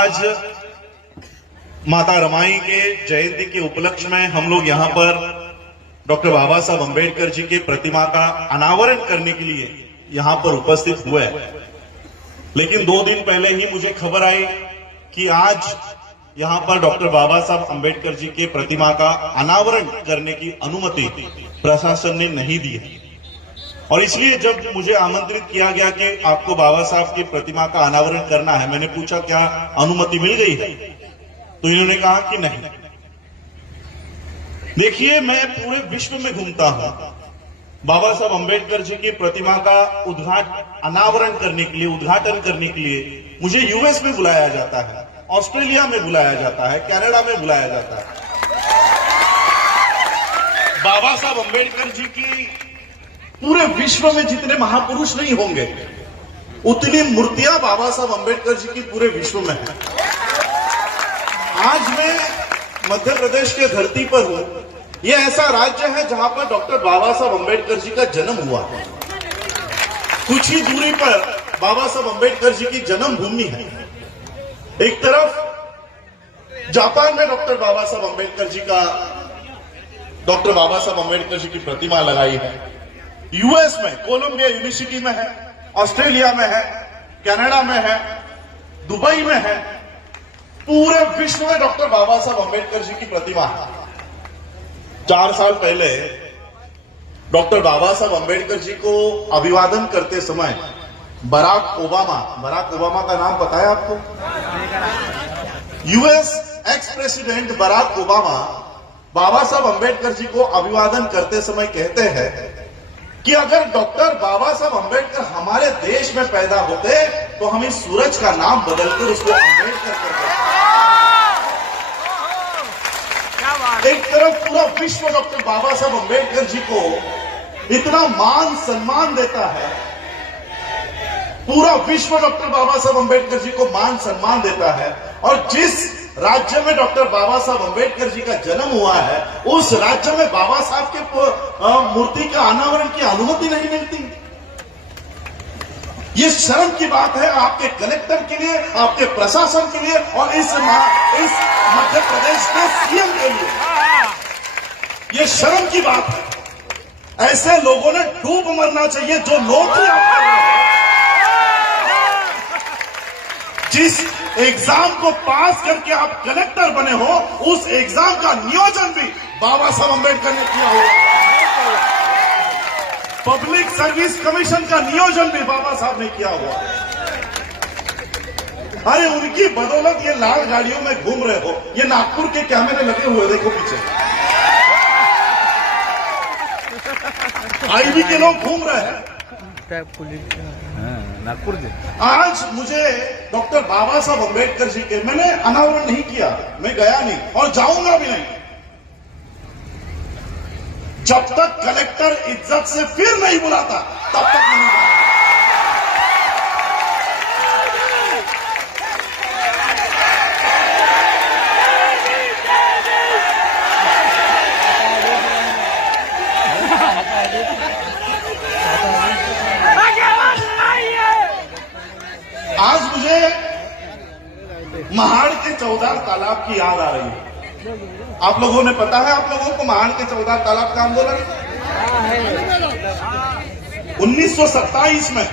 आज माता रमाई के जयंती के उपलक्ष्य में हम लोग यहाँ पर डॉक्टर बाबा साहब अम्बेडकर जी के प्रतिमा का अनावरण करने के लिए यहाँ पर उपस्थित हुए। लेकिन 2 दिन पहले ही मुझे खबर आई कि आज यहाँ पर डॉक्टर बाबा साहब अम्बेडकर जी के प्रतिमा का अनावरण करने की अनुमति प्रशासन ने नहीं दी है। और इसलिए जब मुझे आमंत्रित किया गया कि आपको बाबा साहब की प्रतिमा का अनावरण करना है, मैंने पूछा क्या अनुमति मिल गई है, तो इन्होंने कहा कि नहीं। देखिए, मैं पूरे विश्व में घूमता हूं, बाबा साहब अम्बेडकर जी की प्रतिमा का अनावरण करने के लिए, उद्घाटन करने के लिए मुझे यूएस में बुलाया जाता है, ऑस्ट्रेलिया में बुलाया जाता है, कनाडा में बुलाया जाता है। बाबा साहब अम्बेडकर जी की पूरे विश्व में जितने महापुरुष नहीं होंगे उतनी मूर्तियां बाबा साहब अम्बेडकर जी की पूरे विश्व में है। आज मैं मध्य प्रदेश के धरती पर हूं। यह ऐसा राज्य है जहां पर डॉक्टर बाबा साहब अम्बेडकर जी का जन्म हुआ। कुछ ही दूरी पर बाबा साहब अम्बेडकर जी की जन्मभूमि है। एक तरफ जापान में डॉक्टर बाबा साहब अम्बेडकर जी की प्रतिमा लगाई है। यूएस में कोलंबिया यूनिवर्सिटी में है, ऑस्ट्रेलिया में है, कनाडा में है, दुबई में है। पूरे विश्व में डॉक्टर बाबा साहब अम्बेडकर जी की प्रतिमा है। 4 साल पहले डॉक्टर बाबा साहब अम्बेडकर जी को अभिवादन करते समय बराक ओबामा का नाम पता है आपको? US ex president Barack Obama Baba Saheb Ambedkar जी को अभिवादन करते समय कहते हैं कि अगर डॉक्टर बाबा साहब अम्बेडकर हमारे देश में पैदा होते तो हम इस सूरज का नाम बदलकर उसको अम्बेडकर कर देते। एक तरफ पूरा विश्व डॉक्टर बाबा साहब अम्बेडकर जी को इतना मान सम्मान देता है, पूरा विश्व डॉक्टर बाबा साहब अम्बेडकर जी को मान सम्मान देता है, और जिस राज्य में डॉक्टर बाबा साहब अम्बेडकर जी का जन्म हुआ है उस राज्य में बाबा साहब के मूर्ति का अनावरण की अनुमति नहीं मिलती। ये शर्म की बात है आपके कलेक्टर के लिए, आपके प्रशासन के लिए, और इस मध्य प्रदेश के सीएम के लिए ये शर्म की बात है। ऐसे लोगों ने डूब मरना चाहिए जो नौकरी आप कर रहे हैं। जिस एग्जाम को पास करके आप कलेक्टर बने हो उस एग्जाम का नियोजन भी बाबा साहब अम्बेडकर ने किया हुआ। पब्लिक सर्विस कमीशन का नियोजन भी बाबा साहब ने किया हुआ। अरे उनकी बदौलत ये लाल गाड़ियों में घूम रहे हो। ये नागपुर के कैमरे लगे हुए देखो पीछे, आईबी के लोग घूम रहे हैं नागपुर से। आज मुझे डॉक्टर बाबा साहब अम्बेडकर जी के, मैंने अनावरण नहीं किया, मैं गया नहीं और जाऊंगा भी नहीं जब तक कलेक्टर इज्जत से फिर नहीं बुलाता, तब तक नहीं जाऊंगा। आज मुझे महाड़ के चौदार तालाब की याद आ रही है। आप लोगों ने पता है, आप लोगों को महाड़ के चौदार तालाब का आंदोलन 1927 में,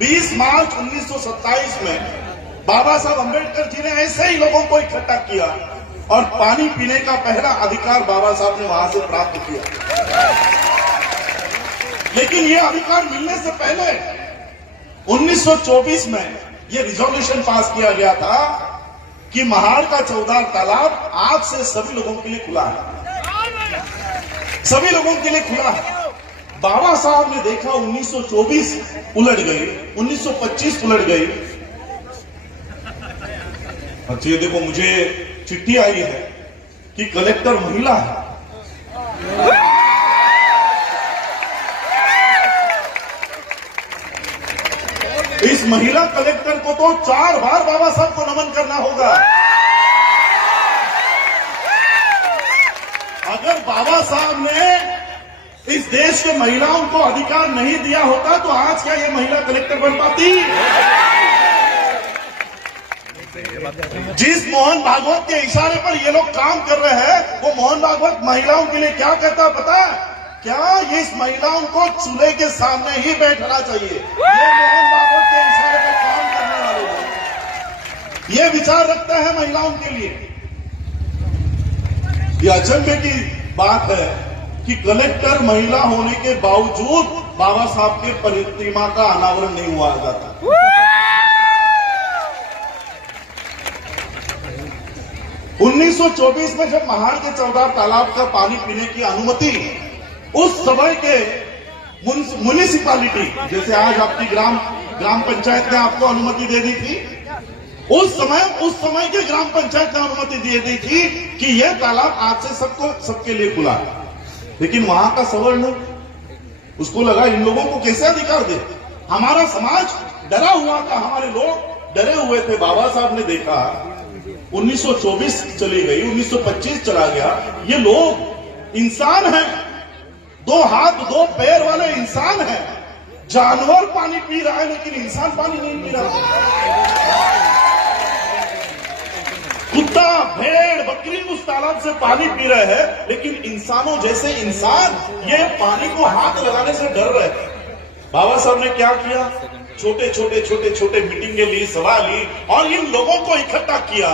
20 मार्च 1927 में बाबा साहब अम्बेडकर जी ने ऐसे ही लोगों को इकट्ठा किया और पानी पीने का पहला अधिकार बाबा साहब ने वहां से प्राप्त किया। लेकिन यह अधिकार मिलने से पहले 1924 में यह रिजोल्यूशन पास किया गया था कि महाड़ का चौदार तालाब आज से सभी लोगों के लिए खुला है, सभी लोगों के लिए खुला है। बाबा साहब ने देखा 1924 उलट गई, 1925 उलट गई। अच्छा, ये देखो मुझे चिट्ठी आई है कि कलेक्टर महिला है। इस महिला कलेक्टर को तो 4 बार बाबा साहब को नमन करना होगा। अगर बाबा साहब ने इस देश के महिलाओं को अधिकार नहीं दिया होता तो आज क्या ये महिला कलेक्टर बन पाती? जिस मोहन भागवत के इशारे पर ये लोग काम कर रहे हैं, वो मोहन भागवत महिलाओं के लिए क्या कहता है पता है? क्या ये इस महिलाओं को चूल्हे के सामने ही बैठना चाहिए? ये मोहन भागवत के इशारे पर काम करने वाले लोग ये विचार रखते हैं महिलाओं के लिए। ये अचंभे की बात है कि कलेक्टर महिला होने के बावजूद बाबा साहब के प्रतिमा का अनावरण नहीं हुआ जाता। उन्नीस 1924 में जब महाड़ के 14 तालाब का पानी पीने की अनुमति उस समय के म्युनिसिपालिटी, जैसे आज आपकी ग्राम पंचायत ने आपको अनुमति दे दी थी, उस समय के ग्राम पंचायत ने अनुमति दे दी थी कि यह तालाब आज से सबके लिए खुला है। लेकिन वहां का सवर्ण उसको लगा इन लोगों को कैसे अधिकार दे। हमारा समाज डरा हुआ था, हमारे लोग डरे हुए थे। बाबा साहब ने देखा 1924 चली गई, 1925 चला गया, ये लोग इंसान हैं, 2 हाथ 2 पैर वाले इंसान हैं। जानवर पानी पी रहा है लेकिन इंसान पानी नहीं पी रहा। कुत्ता, भेड़, बकरी उस तालाब से पानी पी रहे हैं, लेकिन इंसानों जैसे इंसान ये पानी को हाथ लगाने से डर रहे थे। बाबा साहब ने क्या किया? छोटे मीटिंगें ली, सभा ली और इन लोगों को इकट्ठा किया,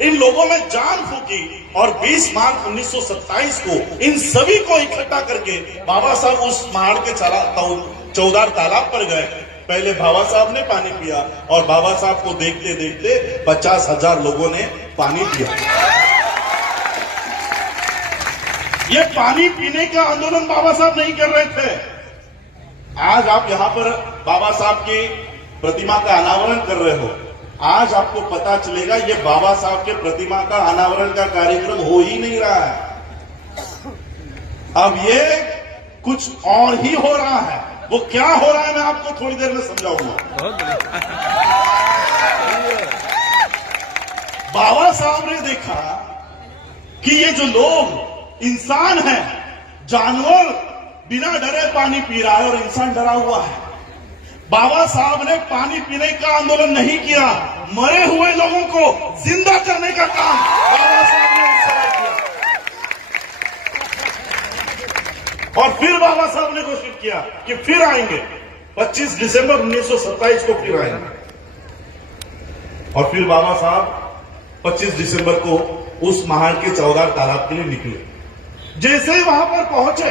इन लोगों में जान फूकी और 20 मार्च 1927 को इन सभी को इकट्ठा करके बाबा साहब उस महाड़ के 14 तालाब पर गए। पहले बाबा साहब ने पानी पिया और बाबा साहब को देखते देखते 50,000 लोगों ने पानी पिया। ये पानी पीने का आंदोलन बाबा साहब नहीं कर रहे थे। आज आप यहां पर बाबा साहब की प्रतिमा का अनावरण कर रहे हो। आज आपको पता चलेगा ये बाबा साहब के प्रतिमा का अनावरण का कार्यक्रम हो ही नहीं रहा है। अब ये कुछ और ही हो रहा है। वो क्या हो रहा है मैं आपको थोड़ी देर में समझाऊंगा। बाबा साहब ने देखा कि ये जो लोग इंसान हैं, जानवर बिना डरे पानी पी रहा है और इंसान डरा हुआ है। बाबा साहब ने पानी पीने का आंदोलन नहीं किया, मरे हुए लोगों को जिंदा करने का काम बाबा साहब ने उस समय किया। और फिर बाबा साहब ने घोषित किया कि फिर आएंगे, 25 दिसंबर 1927 को फिर आएंगे। और फिर बाबा साहब 25 दिसंबर को उस महाड़ के 14 तालाब के लिए निकले। जैसे ही वहां पर पहुंचे,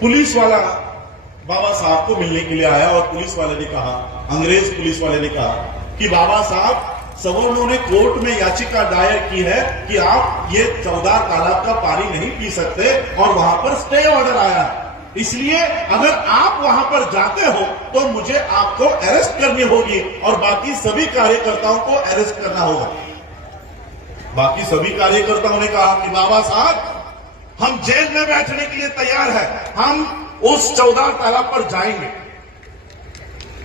पुलिस वाला बाबा साहब को मिलने के लिए आया और पुलिस वाले ने कहा, अंग्रेज पुलिस वाले ने कहा कि बाबा साहब, सवर्णों ने कोर्ट में याचिका दायर की है कि आप ये 14 तालाब का पानी नहीं पी सकते और वहां पर स्टे ऑर्डर आया है। इसलिए अगर आप वहां पर जाते हो तो मुझे आपको अरेस्ट करनी होगी और बाकी सभी कार्यकर्ताओं को अरेस्ट करना होगा। बाकी सभी कार्यकर्ताओं ने कहा कि बाबा साहब, हम जेल में बैठने के लिए तैयार हैं, हम उस 14 तालाब पर जाएंगे।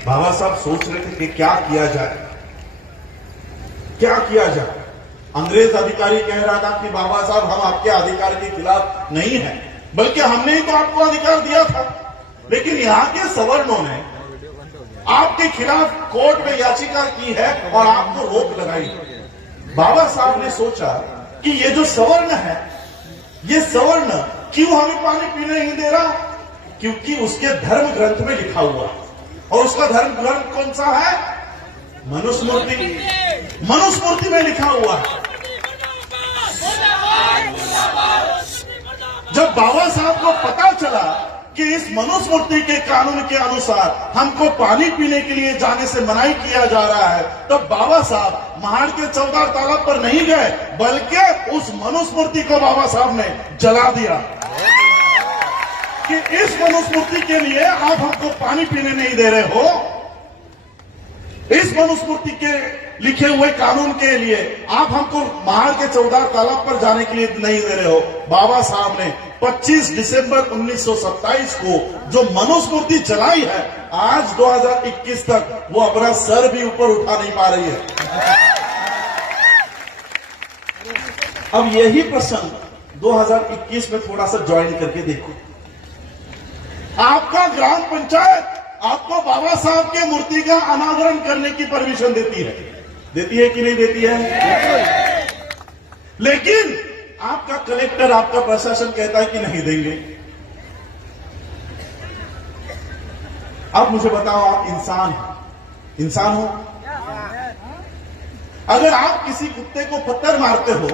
बाबा साहब सोच रहे थे कि क्या किया जाए, क्या किया जाए। अंग्रेज अधिकारी कह रहा था कि बाबा साहब, हम आपके अधिकार के खिलाफ नहीं हैं, बल्कि हमने ही तो आपको अधिकार दिया था। लेकिन यहां के सवर्णों ने आपके खिलाफ कोर्ट में याचिका की है और आपको रोक लगाई। बाबा साहब ने सोचा कि ये जो सवर्ण है, ये सवर्ण क्यों हमें पानी पीने नहीं दे रहा? क्योंकि उसके धर्म ग्रंथ में लिखा हुआ है। और उसका धर्म ग्रंथ कौन सा है? मनुस्मृति में लिखा हुआ है। जब बाबा साहब को पता चला कि इस मनुस्मृति के कानून के अनुसार हमको पानी पीने के लिए जाने से मनाही किया जा रहा है, तब बाबा साहब महाड़ के 14 तालाब पर नहीं गए, बल्कि उस मनुस्मृति को बाबा साहब ने जला दिया कि इस मनुस्मृति के लिए आप हमको पानी पीने नहीं दे रहे हो, इस मनुस्मृति के लिखे हुए कानून के लिए आप हमको महाड़ के 14 तालाब पर जाने के लिए नहीं दे रहे हो। बाबा साहब ने 25 दिसंबर 1927 को जो मनुस्मृति चलाई है, आज 2021 तक वो अपना सर भी ऊपर उठा नहीं पा रही है। अब यही प्रसंग 2021 में थोड़ा सा ज्वाइन करके देखो। आपका ग्राम पंचायत आपको बाबा साहब के मूर्ति का अनावरण करने की परमिशन देती है। देती है कि नहीं देती है? लेकिन आपका कलेक्टर, आपका प्रशासन कहता है कि नहीं देंगे। अब मुझे बताओ, आप इंसान हो? अगर आप किसी कुत्ते को पत्थर मारते हो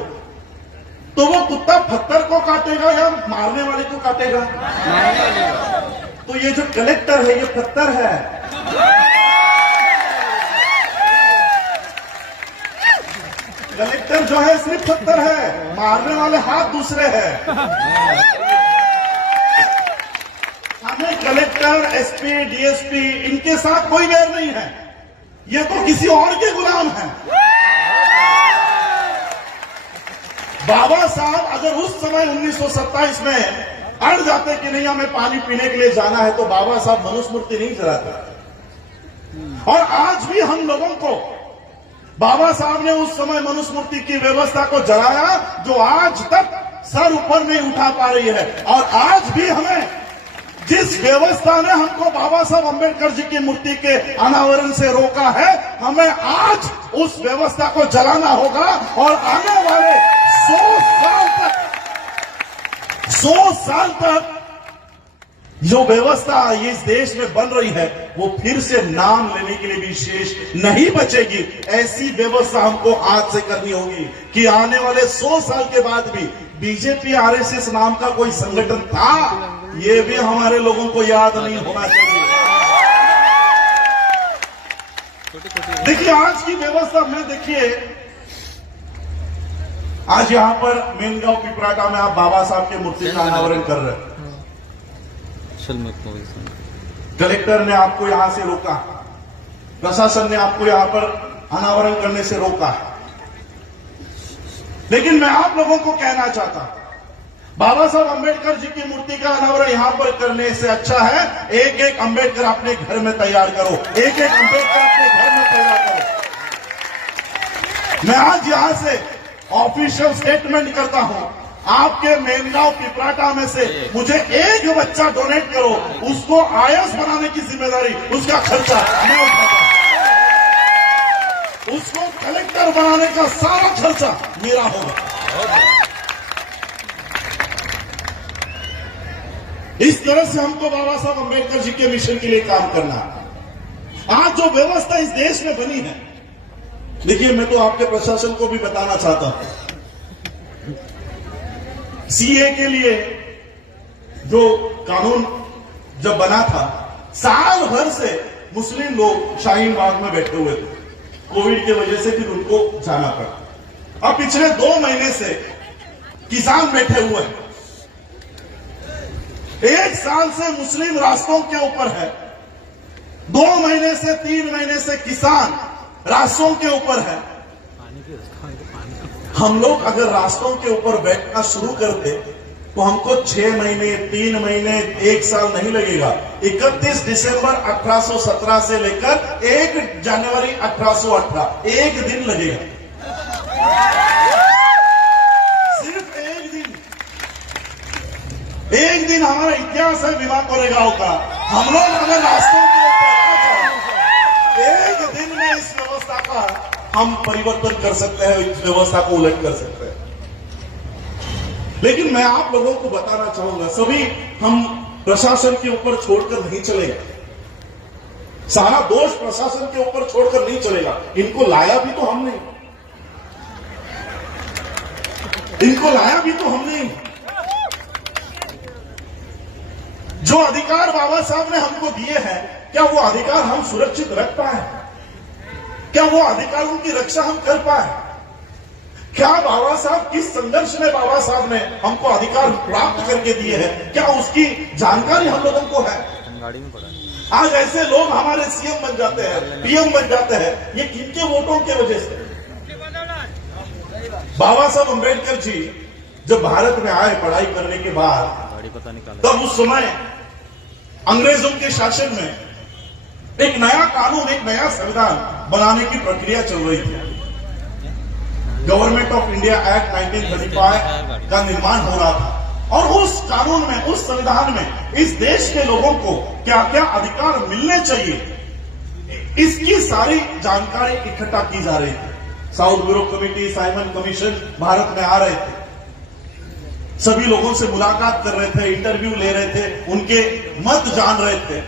तो वो कुत्ता पत्थर को काटेगा या मारने वाले को काटेगा? तो ये जो कलेक्टर है ये पत्थर है। कलेक्टर जो है सिर्फ पत्थर है, मारने वाले हाथ दूसरे हैं। हमें कलेक्टर, एसपी, डीएसपी इनके साथ कोई बैर नहीं है, ये तो किसी और के गुलाम हैं। बाबा साहब अगर उस समय 1927 में अड़ जाते कि नहीं हमें पानी पीने के लिए जाना है, तो बाबा साहब मनुस्मृति नहीं जलाते। और आज भी हम लोगों को बाबा साहब ने उस समय मनुस्मृति की व्यवस्था को जलाया, जो आज तक सर ऊपर नहीं उठा पा रही है। और आज भी हमें जिस व्यवस्था ने हमको बाबा साहब अंबेडकर जी की मूर्ति के अनावरण से रोका है, हमें आज उस व्यवस्था को जलाना होगा। और आने वाले 100 साल तक जो व्यवस्था इस देश में बन रही है वो फिर से नाम लेने के लिए भी शेष नहीं बचेगी। ऐसी व्यवस्था हमको आज से करनी होगी कि आने वाले 100 साल के बाद भी बीजेपी, आरएसएस नाम का कोई संगठन था, ये भी हमारे लोगों को याद नहीं होना चाहिए। देखिए आज की व्यवस्था में, देखिए आज यहां पर मेनगांव पिपराटा में आप बाबा साहब के मूर्ति का अनावरण कर रहे हैं। कलेक्टर ने आपको यहां से रोका, प्रशासन ने आपको यहां पर अनावरण करने से रोका। लेकिन मैं आप लोगों को कहना चाहता हूं, बाबा साहब अंबेडकर जी की मूर्ति का अनावरण यहां पर करने से अच्छा है एक एक अंबेडकर अपने घर में तैयार करो, एक एक अंबेडकर अपने घर में तैयार करो। मैं आज यहां से ऑफिशियल स्टेटमेंट करता हूं, आपके मेनगांव पिपराटा में से मुझे एक बच्चा डोनेट करो, उसको आईएएस बनाने की जिम्मेदारी, उसका खर्चा मैं उठाता हूं। उसको कलेक्टर बनाने का सारा खर्चा मेरा होगा। इस तरह से हमको बाबा साहब अंबेडकर जी के मिशन के लिए काम करना। आज जो व्यवस्था इस देश में बनी है, देखिए मैं तो आपके प्रशासन को भी बताना चाहता हूं, सीए के लिए जो कानून जब बना था, साल भर से मुस्लिम लोग शाहीन बाग में बैठे हुए थे। कोविड की वजह से फिर उनको जाना पड़ा। अब पिछले 2 महीने से किसान बैठे हुए हैं। 1 साल से मुस्लिम रास्तों के ऊपर है, 2 महीने से 3 महीने से किसान रास्तों के ऊपर है। हम लोग अगर रास्तों के ऊपर बैठना शुरू करते तो हमको 6 महीने, 3 महीने, 1 साल नहीं लगेगा। 31 दिसंबर 1817 से लेकर 1 जनवरी 1818 1 दिन लगेगा, सिर्फ 1 दिन। 1 दिन हमारा इतिहास है भीमा कोरेगांव का। हम लोग अगर रास्तों के ऊपर आ जाए, 1 दिन में इस व्यवस्था का हम परिवर्तन कर सकते हैं, इस व्यवस्था को उलट कर सकते हैं। लेकिन मैं आप लोगों को बताना चाहूंगा, सभी हम प्रशासन के ऊपर छोड़कर नहीं चलेगा, सारा दोष प्रशासन के ऊपर छोड़कर नहीं चलेगा। इनको लाया भी तो हमने, इनको लाया भी तो हमने। जो अधिकार बाबा साहब ने हमको दिए हैं, क्या वो अधिकार हम सुरक्षित रख पाए? क्या वो अधिकारों की रक्षा हम कर पाए? क्या बाबा साहब किस संघर्ष में बाबा साहब ने हमको अधिकार प्राप्त करके दिए हैं, क्या उसकी जानकारी हम लोगों को है? आज ऐसे लोग हमारे सीएम बन जाते हैं, पीएम बन जाते हैं, ये किनके वोटों की वजह से? बाबा साहब अंबेडकर जी जब भारत में आए पढ़ाई करने के बाद, तब उस समय अंग्रेजों के शासन में एक नया कानून, एक नया संविधान बनाने की प्रक्रिया चल रही थी। गवर्नमेंट ऑफ इंडिया एक्ट 1935 का निर्माण हो रहा था। और उस कानून में, उस संविधान में इस देश के लोगों को क्या क्या अधिकार मिलने चाहिए, इसकी सारी जानकारी इकट्ठा की जा रही थी। South bureau committee, Simon commission Bharat में आ रहे थे, सभी लोगों से मुलाकात कर रहे थे, इंटरव्यू ले रहे थे, उनके मत जान रहे थे।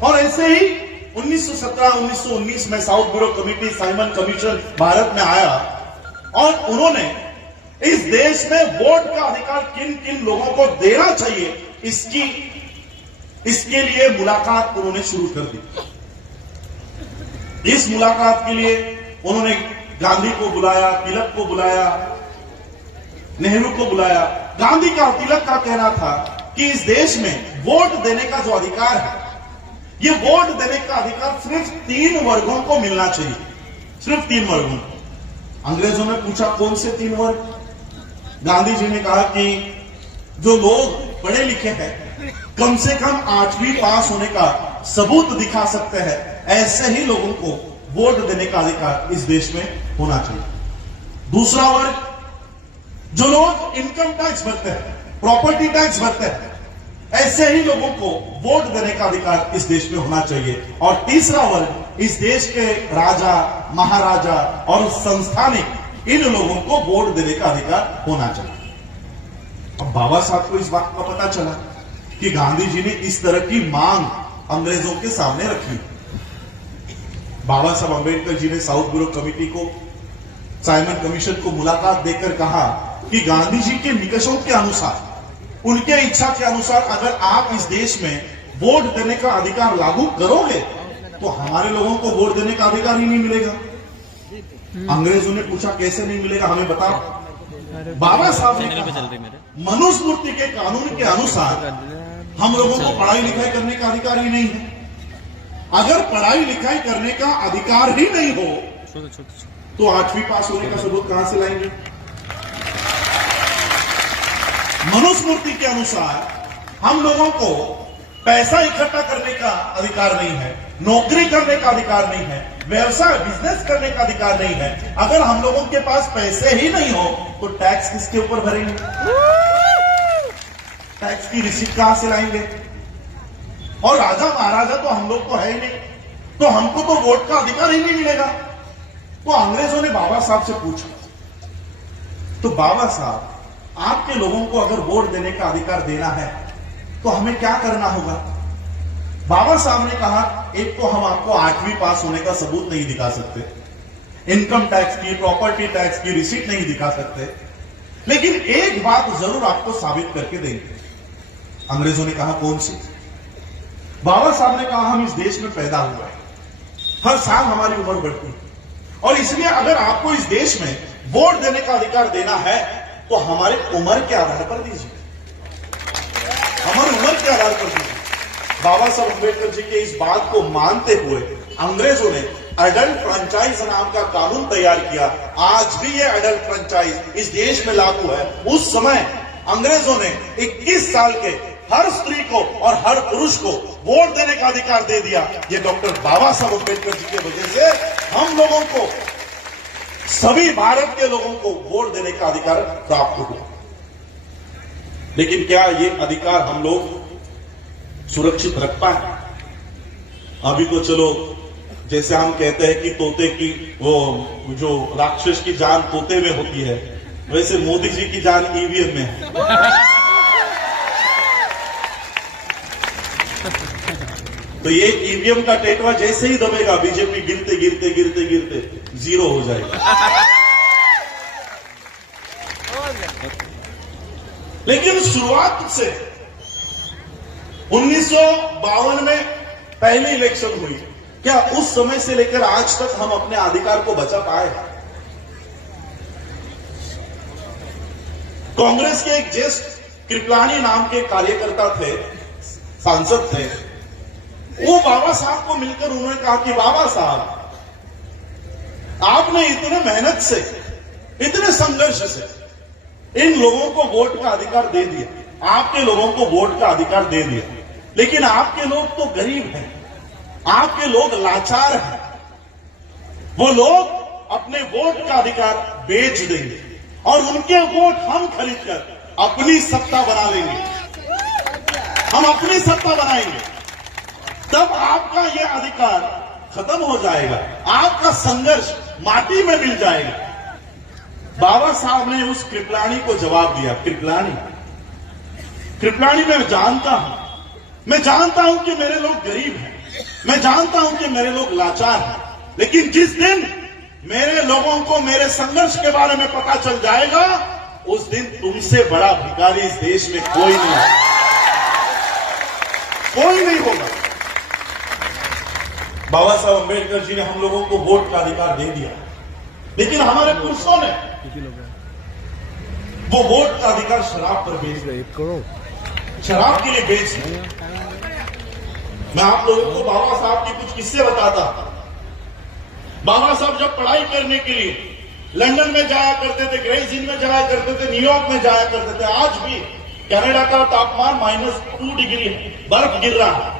और ऐसे ही 1917-1919 में south bureau committee, Simon commission Bharat में आया और उन्होंने इस देश में वोट का अधिकार किन किन लोगों को देना चाहिए, इसके लिए मुलाकात उन्होंने शुरू कर दी। इस मुलाकात के लिए उन्होंने गांधी को बुलाया, तिलक को बुलाया, नेहरू को बुलाया। गांधी का और तिलक का कहना था कि इस देश में वोट देने का जो अधिकार है, ये वोट देने का अधिकार सिर्फ 3 वर्गों को मिलना चाहिए, सिर्फ 3 वर्गों को। अंग्रेजों ने पूछा कौन से 3 वर्ग? गांधी जी ने कहा कि जो लोग पढ़े लिखे हैं, कम से कम 8वीं पास होने का सबूत दिखा सकते हैं, ऐसे ही लोगों को वोट देने का अधिकार इस देश में होना चाहिए। दूसरा वर्ग, जो लोग इनकम टैक्स भरते हैं, प्रॉपर्टी टैक्स भरते हैं, ऐसे ही लोगों को वोट देने का अधिकार इस देश में होना चाहिए। और तीसरा वर्ग, इस देश के राजा, महाराजा और संस्थानिक, इन लोगों को वोट देने का अधिकार होना चाहिए। अब बाबा साहब को इस बात का पता चला कि गांधी जी ने इस तरह की मांग अंग्रेजों के सामने रखी। बाबा साहब अंबेडकर जी ने साउथ ब्यूरो कमेटी को, साइमन कमीशन को मुलाकात देकर कहा कि गांधी जी के निकषों के अनुसार, उनके इच्छा के अनुसार अगर आप इस देश में वोट देने का अधिकार लागू करोगे तो हमारे लोगों को वोट देने का अधिकार ही नहीं मिलेगा। अंग्रेजों ने पूछा कैसे नहीं मिलेगा, हमें बताओ। बाबा साहब ने कहा मनुस्मृति के कानून के अनुसार हम लोगों को पढ़ाई लिखाई करने का अधिकार ही नहीं है। अगर पढ़ाई लिखाई करने का अधिकार ही नहीं हो तो 8वीं पास होने का सबूत कहां से लाएंगे? मनुस्मृति के अनुसार हम लोगों को पैसा इकट्ठा करने का अधिकार नहीं है, नौकरी करने का अधिकार नहीं है, व्यवसाय बिजनेस करने का अधिकार नहीं है। अगर हम लोगों के पास पैसे ही नहीं हो तो टैक्स किसके ऊपर भरेंगे? टैक्स की रिसीट कहां से लाएंगे? और राजा महाराजा तो हम लोग को है ही नहीं, तो हमको तो वोट का अधिकार ही नहीं मिलेगा। तो अंग्रेजों ने बाबा साहब से पूछा, तो बाबा साहब आपके लोगों को अगर वोट देने का अधिकार देना है तो हमें क्या करना होगा? बाबा साहब ने कहा, एक तो हम आपको 8वीं पास होने का सबूत नहीं दिखा सकते, इनकम टैक्स की, प्रॉपर्टी टैक्स की रिसीट नहीं दिखा सकते, लेकिन एक बात जरूर आपको साबित करके देंगे। अंग्रेजों ने कहा कौन सी? बाबा साहब ने कहा हम इस देश में पैदा हुए हैं, हर साल हमारी उम्र बढ़ती है, और इसलिए अगर आपको इस देश में वोट देने का अधिकार देना है तो हमारे उम्र के आधार पर दीजिए, हमारी उम्र के आधार पर दीजिए। बाबा साहब अम्बेडकर जी के इस बात को मानते हुए अंग्रेजों ने एडल्ट फ्रेंचाइज नाम का कानून तैयार किया। आज भी ये एडल्ट फ्रेंचाइज इस देश में लागू है। उस समय अंग्रेजों ने 21 साल के हर स्त्री को और हर पुरुष को वोट देने का अधिकार दे दिया। ये डॉक्टर बाबा साहब अम्बेडकर जी की वजह से हम लोगों को, सभी भारत के लोगों को वोट देने का अधिकार प्राप्त हुआ। लेकिन क्या ये अधिकार हम लोग सुरक्षित रख पाए? अभी तो चलो, जैसे हम कहते हैं कि तोते की, वो जो राक्षस की जान तोते में होती है, वैसे मोदी जी की जान ईवीएम में है। तो ये ईवीएम का टेटवा जैसे ही दबेगा, बीजेपी गिरते गिरते गिरते गिरते 0 हो जाएगा। लेकिन शुरुआत से 1952 में पहली इलेक्शन हुई, क्या उस समय से लेकर आज तक हम अपने अधिकार को बचा पाए? कांग्रेस के एक ज्येष्ठ कृपलानी नाम के कार्यकर्ता थे, सांसद थे, वो बाबा साहब को मिलकर उन्होंने कहा कि बाबा साहब, आपने इतने मेहनत से, इतने संघर्ष से इन लोगों को वोट का अधिकार दे दिया, आपके लोगों को वोट का अधिकार दे दिया, लेकिन आपके लोग तो गरीब हैं, आपके लोग लाचार हैं, वो लोग अपने वोट का अधिकार बेच देंगे और उनके वोट हम खरीदकर अपनी सत्ता बना लेंगे, हम अपनी सत्ता बनाएंगे, तब आपका यह अधिकार खत्म हो जाएगा, आपका संघर्ष माटी में मिल जाएगा। बाबा साहब ने उस कृपलानी को जवाब दिया, कृपलानी मैं जानता हूं कि मेरे लोग गरीब हैं, मैं जानता हूं कि मेरे लोग लाचार हैं, लेकिन जिस दिन मेरे लोगों को मेरे संघर्ष के बारे में पता चल जाएगा, उस दिन तुमसे बड़ा भिखारी इस देश में कोई नहीं होगा। बाबा साहब अंबेडकर जी ने हम लोगों को वोट का अधिकार दे दिया, लेकिन हमारे पुरुषों ने वो वोट का अधिकार शराब पर बेच दिया, शराब के लिए बेच दिया। मैं आप लोगों को बाबा साहब के कुछ किस्से बताता। बाबा साहब जब पढ़ाई करने के लिए लंदन में जाया करते थे, ग्रेस इन में जाया करते थे, न्यूयॉर्क में जाया करते थे। आज भी कनाडा का तापमान -2 डिग्री है, बर्फ गिर रहा है।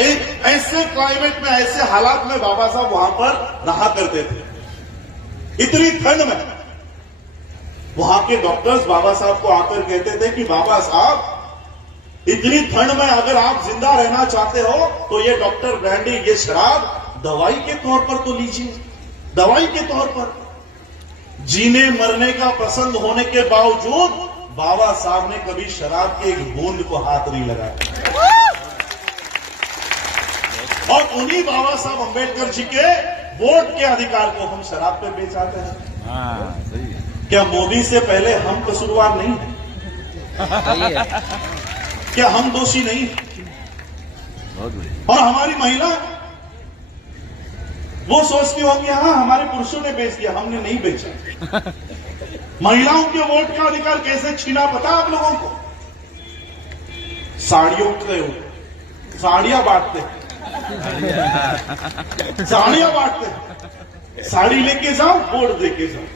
एक ऐसे क्लाइमेट में, ऐसे हालात में बाबा साहब वहां पर रहा करते थे। इतनी ठंड में वहां के डॉक्टर्स बाबा साहब को आकर कहते थे कि बाबा साहब, इतनी ठंड में अगर आप जिंदा रहना चाहते हो तो ये डॉक्टर ब्रांडी, ये शराब दवाई के तौर पर तो लीजिए, दवाई के तौर पर। जीने मरने का प्रसंग होने के बावजूद बाबा साहब ने कभी शराब के एक बूंद को हाथ नहीं लगाया। और उन्हीं बाबा साहब अंबेडकर जी के वोट के अधिकार को हम शराब पे बेचाते हैं। क्या मोदी से पहले हम कसूरवार नहीं है? क्या हम दोषी नहीं है? और हमारी महिला वो सोचती होगी, हाँ हमारे पुरुषों ने बेच दिया, हमने नहीं बेचा। महिलाओं के वोट का अधिकार कैसे छीना पता आप लोगों को? साड़ियों के साड़ियां बांटते, साड़ियां बांटते, साड़ी लेके जाओ, वोट देके जाओ।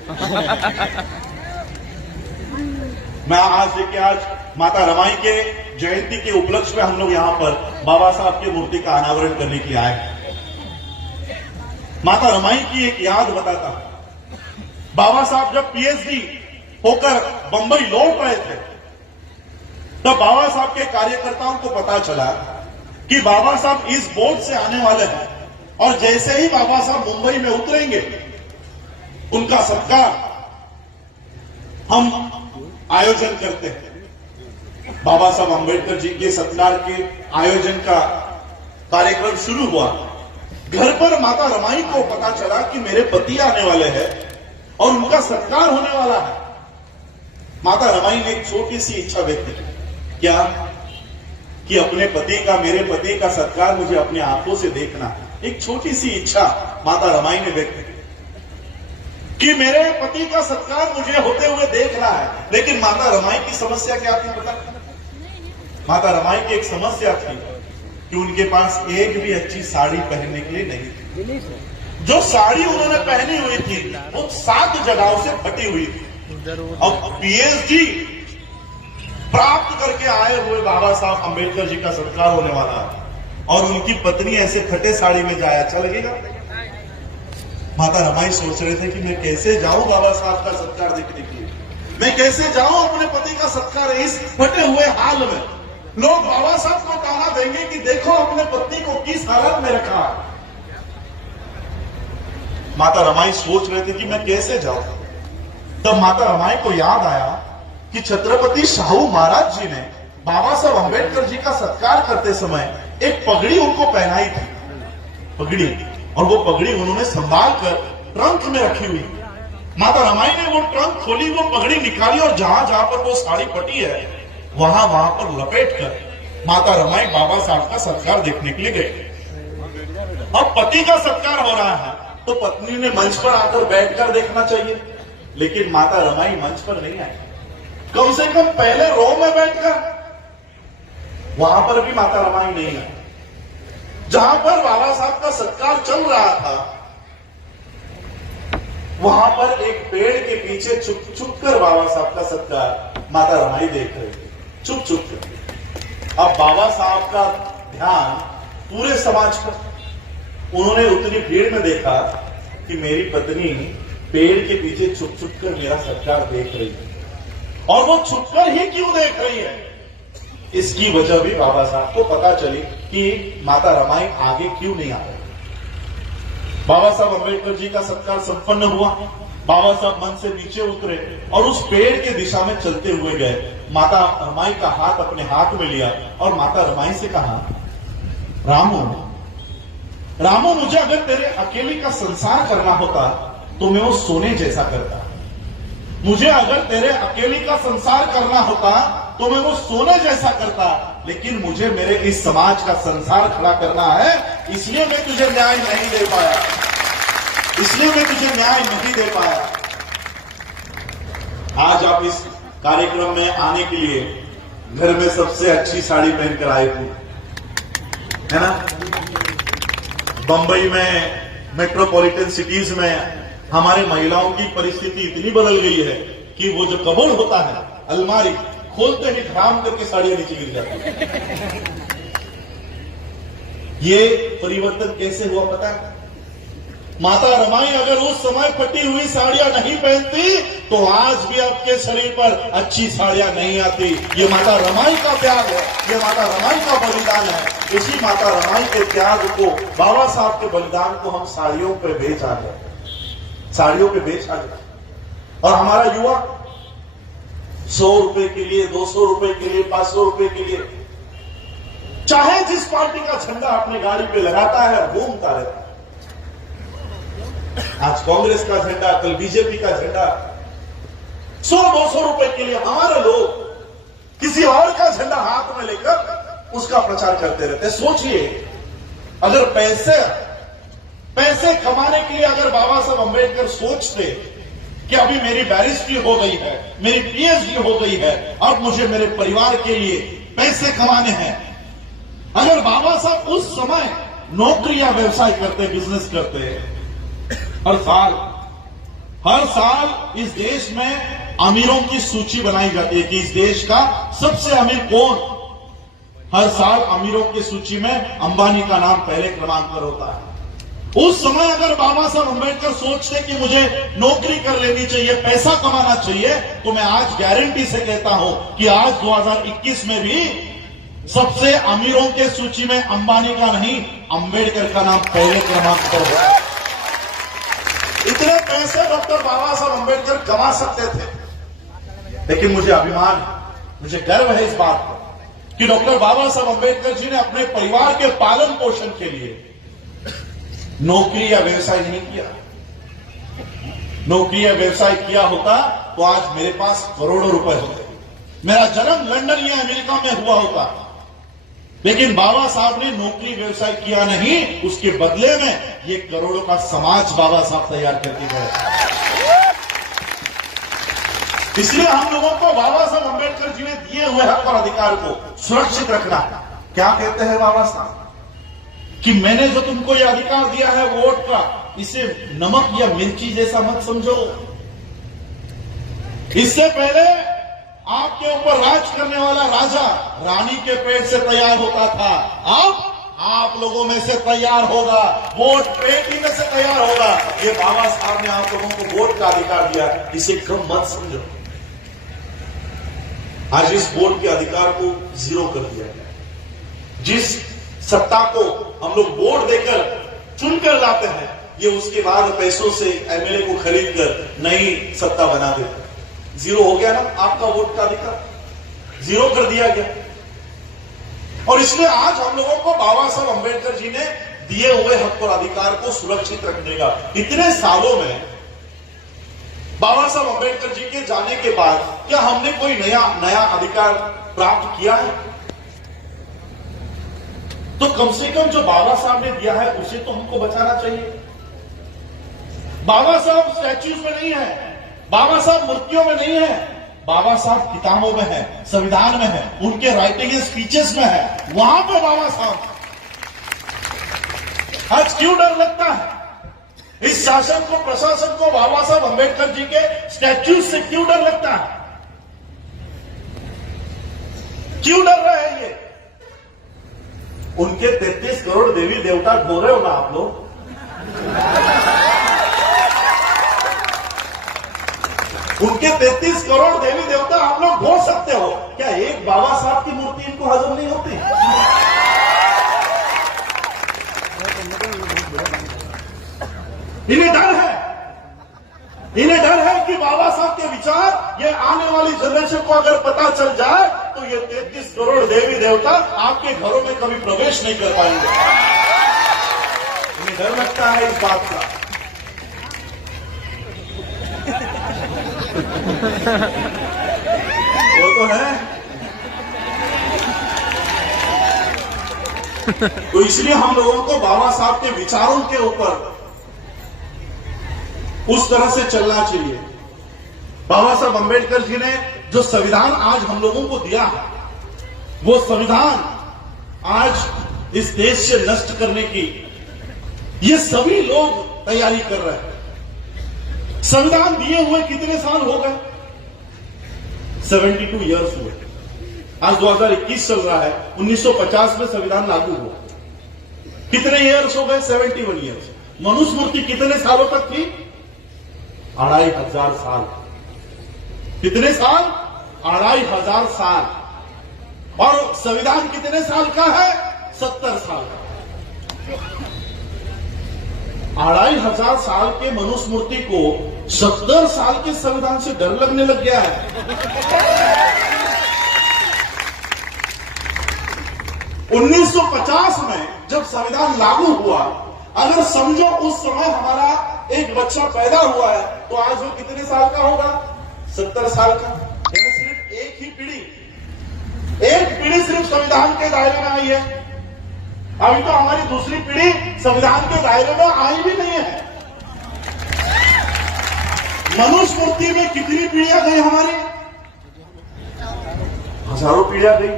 मैं आज माता रमाई के जयंती के उपलक्ष्य में हम लोग यहां पर बाबा साहब की मूर्ति का अनावरण करने के लिए आए हैं। माता रमाई की एक याद बताता हूं। बाबा साहब जब पीएचडी होकर बंबई लौट रहे थे, तब बाबा साहब के कार्यकर्ताओं को पता चला कि बाबा साहब इस बोट से आने वाले हैं, और जैसे ही बाबा साहब मुंबई में उतरेंगे, उनका सत्कार हम आयोजन करते हैं। बाबा साहब अंबेडकर जी के सत्कार के आयोजन का कार्यक्रम शुरू हुआ। घर पर माता रमाई को पता चला कि मेरे पति आने वाले हैं और उनका सत्कार होने वाला है। माता रमाई ने एक छोटी सी इच्छा व्यक्त की, क्या कि अपने पति का, मेरे पति का सत्कार मुझे अपनी आंखों से देखना है। एक छोटी सी इच्छा माता रमाई ने व्यक्त की कि मेरे पति का सत्कार मुझे होते हुए देखना है। लेकिन माता रमाई की समस्या क्या थी पता? माता रमाई की एक समस्या थी कि उनके पास एक भी अच्छी साड़ी पहनने के लिए नहीं थी। जो साड़ी उन्होंने पहनी हुई थी वो 7 जगहों से फटी हुई थी। अब पीएचडी प्राप्त करके आए हुए बाबा साहब अंबेडकर जी का सत्कार होने वाला है, और उनकी पत्नी ऐसे फटे साड़ी में जाए, अच्छा लगेगा? माता रमाई सोच रहे थे कि मैं कैसे जाऊं बाबा साहब का सत्कार देखने के लिए, मैं कैसे जाऊं अपने पति का सत्कार इस फटे हुए हाल में। लोग बाबा साहब को ताना देंगे कि देखो अपने पत्नी को किस हालत में रखा। माता रमाई सोच रहे थे कि मैं कैसे जाऊं। तब माता रमाई को याद आया कि छत्रपति शाहू महाराज जी ने बाबा साहब अंबेडकर जी का सत्कार करते समय एक पगड़ी उनको पहनाई थी, पगड़ी, और वो पगड़ी उन्होंने संभाल कर ट्रंक में रखी हुई। माता रमाई ने वो ट्रंक खोली, वो पगड़ी निकाली, और जहां जहां पर वो साड़ी फटी है वहां पर लपेट कर माता रमाई बाबा साहब का सत्कार देखने के लिए गए। अब पति का सत्कार हो रहा है तो पत्नी ने मंच पर आकर बैठकर देखना चाहिए, लेकिन माता रमाई मंच पर नहीं आई। कम से कम पहले रो में बैठकर, वहां पर भी माता रमाई नहीं आई। जहां पर बाबा साहब का सत्कार चल रहा था, वहां पर एक पेड़ के पीछे छुप छुप कर बाबा साहब का सत्कार माता रमाई देख रहे थे, चुप चुप कर। अब बाबा साहब का ध्यान पूरे समाज पर। उन्होंने उतनी भीड़ में देखा कि मेरी पत्नी पेड़ के पीछे छुप छुप कर मेरा सत्कार देख रही है, और वो छुपकर ही क्यों देख रही है, इसकी वजह भी बाबा साहब को पता चली कि माता रमाई आगे क्यों नहीं आ रही। बाबा साहब अम्बेडकर जी का सत्कार संपन्न हुआ। बाबा साहब मन से नीचे उतरे और उस पेड़ के दिशा में चलते हुए गए। माता रमाई का हाथ अपने हाथ में लिया और माता रमाई से कहा, रामू रामू, मुझे अगर तेरे अकेले का संसार करना होता तो मैं वो सोने जैसा करता। मुझे अगर तेरे अकेले का संसार करना होता तो मैं वो सोने जैसा करता, लेकिन मुझे मेरे इस समाज का संसार खड़ा करना है, इसलिए मैं तुझे न्याय नहीं दे पाया, इसलिए मैं तुझे न्याय नहीं दे पाया। आज आप इस कार्यक्रम में आने के लिए घर में सबसे अच्छी साड़ी पहनकर आए थे, है ना। बंबई में, मेट्रोपॉलिटन सिटीज में हमारे महिलाओं की परिस्थिति इतनी बदल गई है कि वो जो कबोर्ड होता है, अलमारी खोलते ही धड़ाम करके साड़ियां नीचे गिर जाती है। ये परिवर्तन कैसे हुआ पता है? माता रमाई अगर उस समय फटी हुई साड़ियां नहीं पहनती तो आज भी आपके शरीर पर अच्छी साड़ियां नहीं आती। ये माता रमाई का त्याग है, ये माता रमाई का बलिदान है। इसी माता रमाई के त्याग को, बाबा साहब के बलिदान को हम साड़ियों पे बेच आ गए, साड़ियों पे बेच आ गए। और हमारा युवा 100 रुपए के लिए, 200 रुपए के लिए, 500 रुपए के लिए चाहे जिस पार्टी का झंडा अपने गाड़ी पे लगाता है, घूमता रहता है। आज कांग्रेस का झंडा, कल बीजेपी का झंडा, 100-200 रुपए के लिए हमारे लोग किसी और का झंडा हाथ में लेकर उसका प्रचार करते रहते। सोचिए, अगर पैसे कमाने के लिए अगर बाबा साहब अम्बेडकर सोचते कि अभी मेरी बैरिस्ट्री हो गई है, मेरी पीएचडी हो गई है, अब मुझे मेरे परिवार के लिए पैसे कमाने हैं, अगर बाबा साहब उस समय नौकरी या व्यवसाय करते, बिजनेस करते, हर साल इस देश में अमीरों की सूची बनाई जाती है कि इस देश का सबसे अमीर कौन। हर साल अमीरों की सूची में अंबानी का नाम पहले क्रमांक पर होता है। उस समय अगर बाबा साहब अम्बेडकर सोचते कि मुझे नौकरी कर लेनी चाहिए, पैसा कमाना चाहिए, तो मैं आज गारंटी से कहता हूं कि आज 2021 में भी सबसे अमीरों के सूची में अंबानी का नहीं, अम्बेडकर का नाम पहले क्रमांक पर होगा। इतने पैसे डॉक्टर बाबा साहब अम्बेडकर कमा सकते थे, लेकिन मुझे अभिमान है, मुझे गर्व है इस बात पर कि डॉक्टर बाबा साहब अम्बेडकर जी ने अपने परिवार के पालन पोषण के लिए नौकरी या व्यवसाय नहीं किया। नौकरी या व्यवसाय किया होता तो आज मेरे पास करोड़ों रुपए होते, मेरा जन्म लंदन या अमेरिका में हुआ होता। लेकिन बाबा साहब ने नौकरी व्यवसाय किया नहीं, उसके बदले में ये करोड़ों का समाज बाबा साहब तैयार करके गए। इसलिए हम लोगों को बाबा साहब अम्बेडकर जी ने दिए हुए हक और अधिकार को सुरक्षित रखना। क्या कहते हैं बाबा साहब कि मैंने जो तुमको ये अधिकार दिया है वोट का, इसे नमक या मिर्ची जैसा मत समझो। इससे पहले आपके ऊपर राज करने वाला राजा रानी के पेट से तैयार होता था, अब आप लोगों में से तैयार होगा, वोट पेटी में से तैयार होगा। ये बाबा साहब ने आप लोगों को वोट का अधिकार दिया, इसे कम मत समझो। आज इस वोट के अधिकार को जीरो कर दिया गया। जिस सत्ता को हम लोग वोट देकर चुनकर लाते हैं, ये उसके बाद पैसों से एमएलए को खरीद कर नई सत्ता बना देते हैं। जीरो हो गया ना आपका वोट का अधिकार, जीरो कर दिया गया। और इसलिए आज हम लोगों को बाबा साहब अम्बेडकर जी ने दिए हुए हक और अधिकार को सुरक्षित रखने का, इतने सालों में बाबा साहब अम्बेडकर जी के जाने के बाद क्या हमने कोई नया अधिकार प्राप्त किया है? तो कम से कम जो बाबा साहब ने दिया है उसे तो हमको बचाना चाहिए। बाबा साहब स्टैच्यूज में नहीं है, बाबा साहब मूर्तियों में नहीं है, बाबा साहब किताबों में है, संविधान में है, उनके राइटिंग स्पीचेस में है, वहां पे बाबा साहब। आज क्यों डर लगता है इस शासन को, प्रशासन को, बाबा साहब अम्बेडकर जी के स्टैच्यूज से क्यों डर लगता है? क्यों डर रहे हैं ये? उनके 33 करोड़ देवी देवता ढो रहे हो ना आप लोग। उनके 33 करोड़ देवी देवता आप लोग ढो सकते हो, क्या एक बाबा साहब की मूर्ति इनको हजम नहीं होती? इन्हें डर है, इन्हें डर है कि बाबा साहब के विचार ये आने वाली जनरेशन को अगर पता चल जाए तो ये 33 करोड़ देवी देवता आपके घरों में कभी प्रवेश नहीं कर पाएंगे। इन्हें डर लगता है इस बात का। वो तो है। तो इसलिए हम लोगों को बाबा साहब के विचारों के ऊपर उस तरह से चलना चाहिए। बाबा साहब अंबेडकर जी ने जो संविधान आज हम लोगों को दिया है, वो संविधान आज इस देश से नष्ट करने की ये सभी लोग तैयारी कर रहे हैं। संविधान दिए हुए कितने साल हो गए? 72 इयर्स हुए। आज 2021 चल रहा है। 1950 में संविधान लागू हुआ। कितने इयर्स हो गए? 71 इयर्स। मनुस्मृति कितने सालों तक थी? 2500 साल। कितने साल? 2500 साल। और संविधान कितने साल का है? 70 साल का। 2500 साल के मनुस्मृति को 70 साल के संविधान से डर लगने लग गया है। 1950 में जब संविधान लागू हुआ, अगर समझो उस समय हमारा एक बच्चा पैदा हुआ है तो आज वो कितने साल का होगा? 70 साल का। यानी सिर्फ एक ही पीढ़ी सिर्फ संविधान के दायरे में आई है। अभी तो हमारी दूसरी पीढ़ी संविधान के दायरे में आई भी नहीं है। मनुस्मृति में कितनी पीढ़ियां गई हमारी? हजारों पीढ़ियां गई।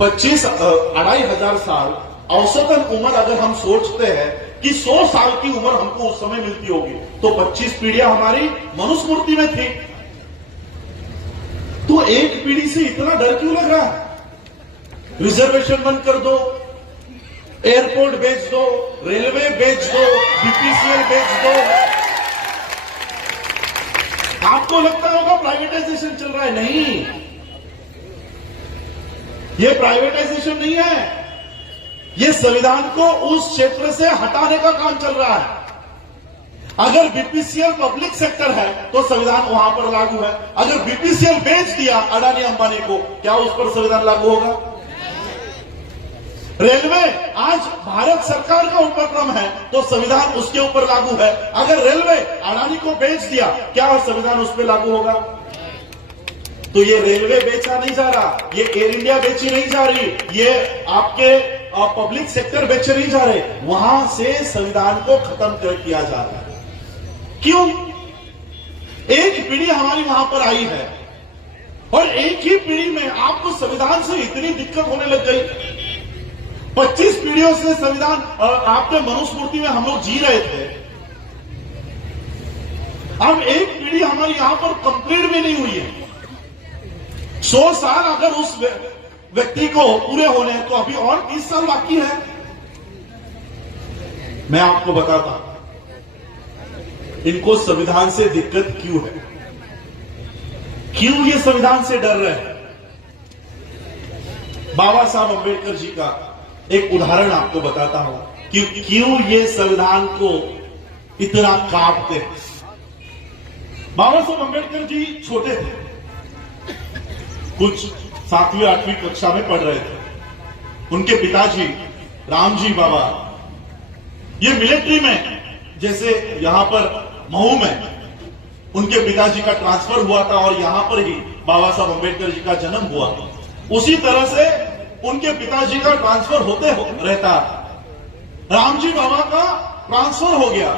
25,500 साल औसतन उम्र अगर हम सोचते हैं कि 100 साल की उम्र हमको उस समय मिलती होगी, तो 25 पीढ़ियां हमारी मनुस्मृति में थी। तो एक पीढ़ी से इतना डर क्यों लग रहा है? रिजर्वेशन बंद कर दो, एयरपोर्ट बेच दो, रेलवे बेच दो, बीपीसीएल बेच दो। आपको लगता होगा प्राइवेटाइजेशन चल रहा है। नहीं, ये प्राइवेटाइजेशन नहीं है। ये संविधान को उस क्षेत्र से हटाने का काम चल रहा है। अगर बीपीसीएल पब्लिक सेक्टर है तो संविधान वहां पर लागू है। अगर बीपीसीएल बेच दिया अडानी अंबानी को, क्या उस पर संविधान लागू होगा? रेलवे आज भारत सरकार का उपक्रम है तो संविधान उसके ऊपर लागू है। अगर रेलवे अडानी को बेच दिया, क्या संविधान उस पर लागू होगा? तो ये रेलवे बेचा नहीं जा रहा, ये एयर इंडिया बेची नहीं जा रही, ये आपके पब्लिक सेक्टर बेचे नहीं जा रहे, वहां से संविधान को खत्म किया जा रहा है। क्यों? एक पीढ़ी हमारी वहां पर आई है और एक ही पीढ़ी में आपको संविधान से इतनी दिक्कत होने लग गई। 25 पीढ़ियों से संविधान आपके मनुस्मृति में हम लोग जी रहे थे। अब एक पीढ़ी हमारी यहां पर कंप्लीट भी नहीं हुई है। 100 साल अगर उस व्यक्ति को पूरे होने हैं तो अभी और 30 साल बाकी है। मैं आपको बताता हूं इनको संविधान से दिक्कत क्यों है, क्यों ये संविधान से डर रहे हैं। बाबा साहब अंबेडकर जी का एक उदाहरण आपको बताता हूं कि क्यों ये संविधान को इतना काटते हैं। बाबा साहब अंबेडकर जी छोटे थे, कुछ 7वीं 8वीं कक्षा में पढ़ रहे थे। उनके पिताजी रामजी बाबा ये मिलिट्री में, जैसे यहां पर महू में उनके पिताजी का ट्रांसफर हुआ था और यहां पर ही बाबा साहब अंबेडकर जी का जन्म हुआ, उसी तरह से उनके पिताजी का ट्रांसफर होते रहता। रामजी बाबा का ट्रांसफर हो गया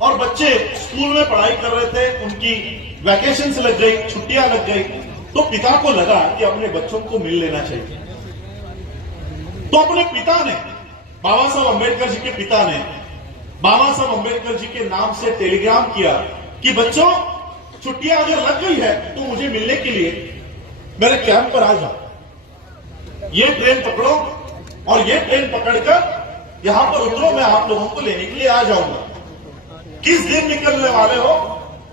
और बच्चे स्कूल में पढ़ाई कर रहे थे, उनकी वैकेशन लग गई, छुट्टियां लग गई, तो पिता को लगा कि अपने बच्चों को मिल लेना चाहिए। तो अपने पिता ने, बाबा साहब अंबेडकर जी के पिता ने बाबा साहब अंबेडकर जी के नाम से टेलीग्राम किया कि बच्चों छुट्टियां अगर लग गई है तो मुझे मिलने के लिए मेरे कैंप पर आ जाओ, ये ट्रेन पकड़ो और ये ट्रेन पकड़कर यहां पर उतरो, मैं आप लोगों को लेने के लिए आ जाऊंगा। किस दिन निकलने वाले हो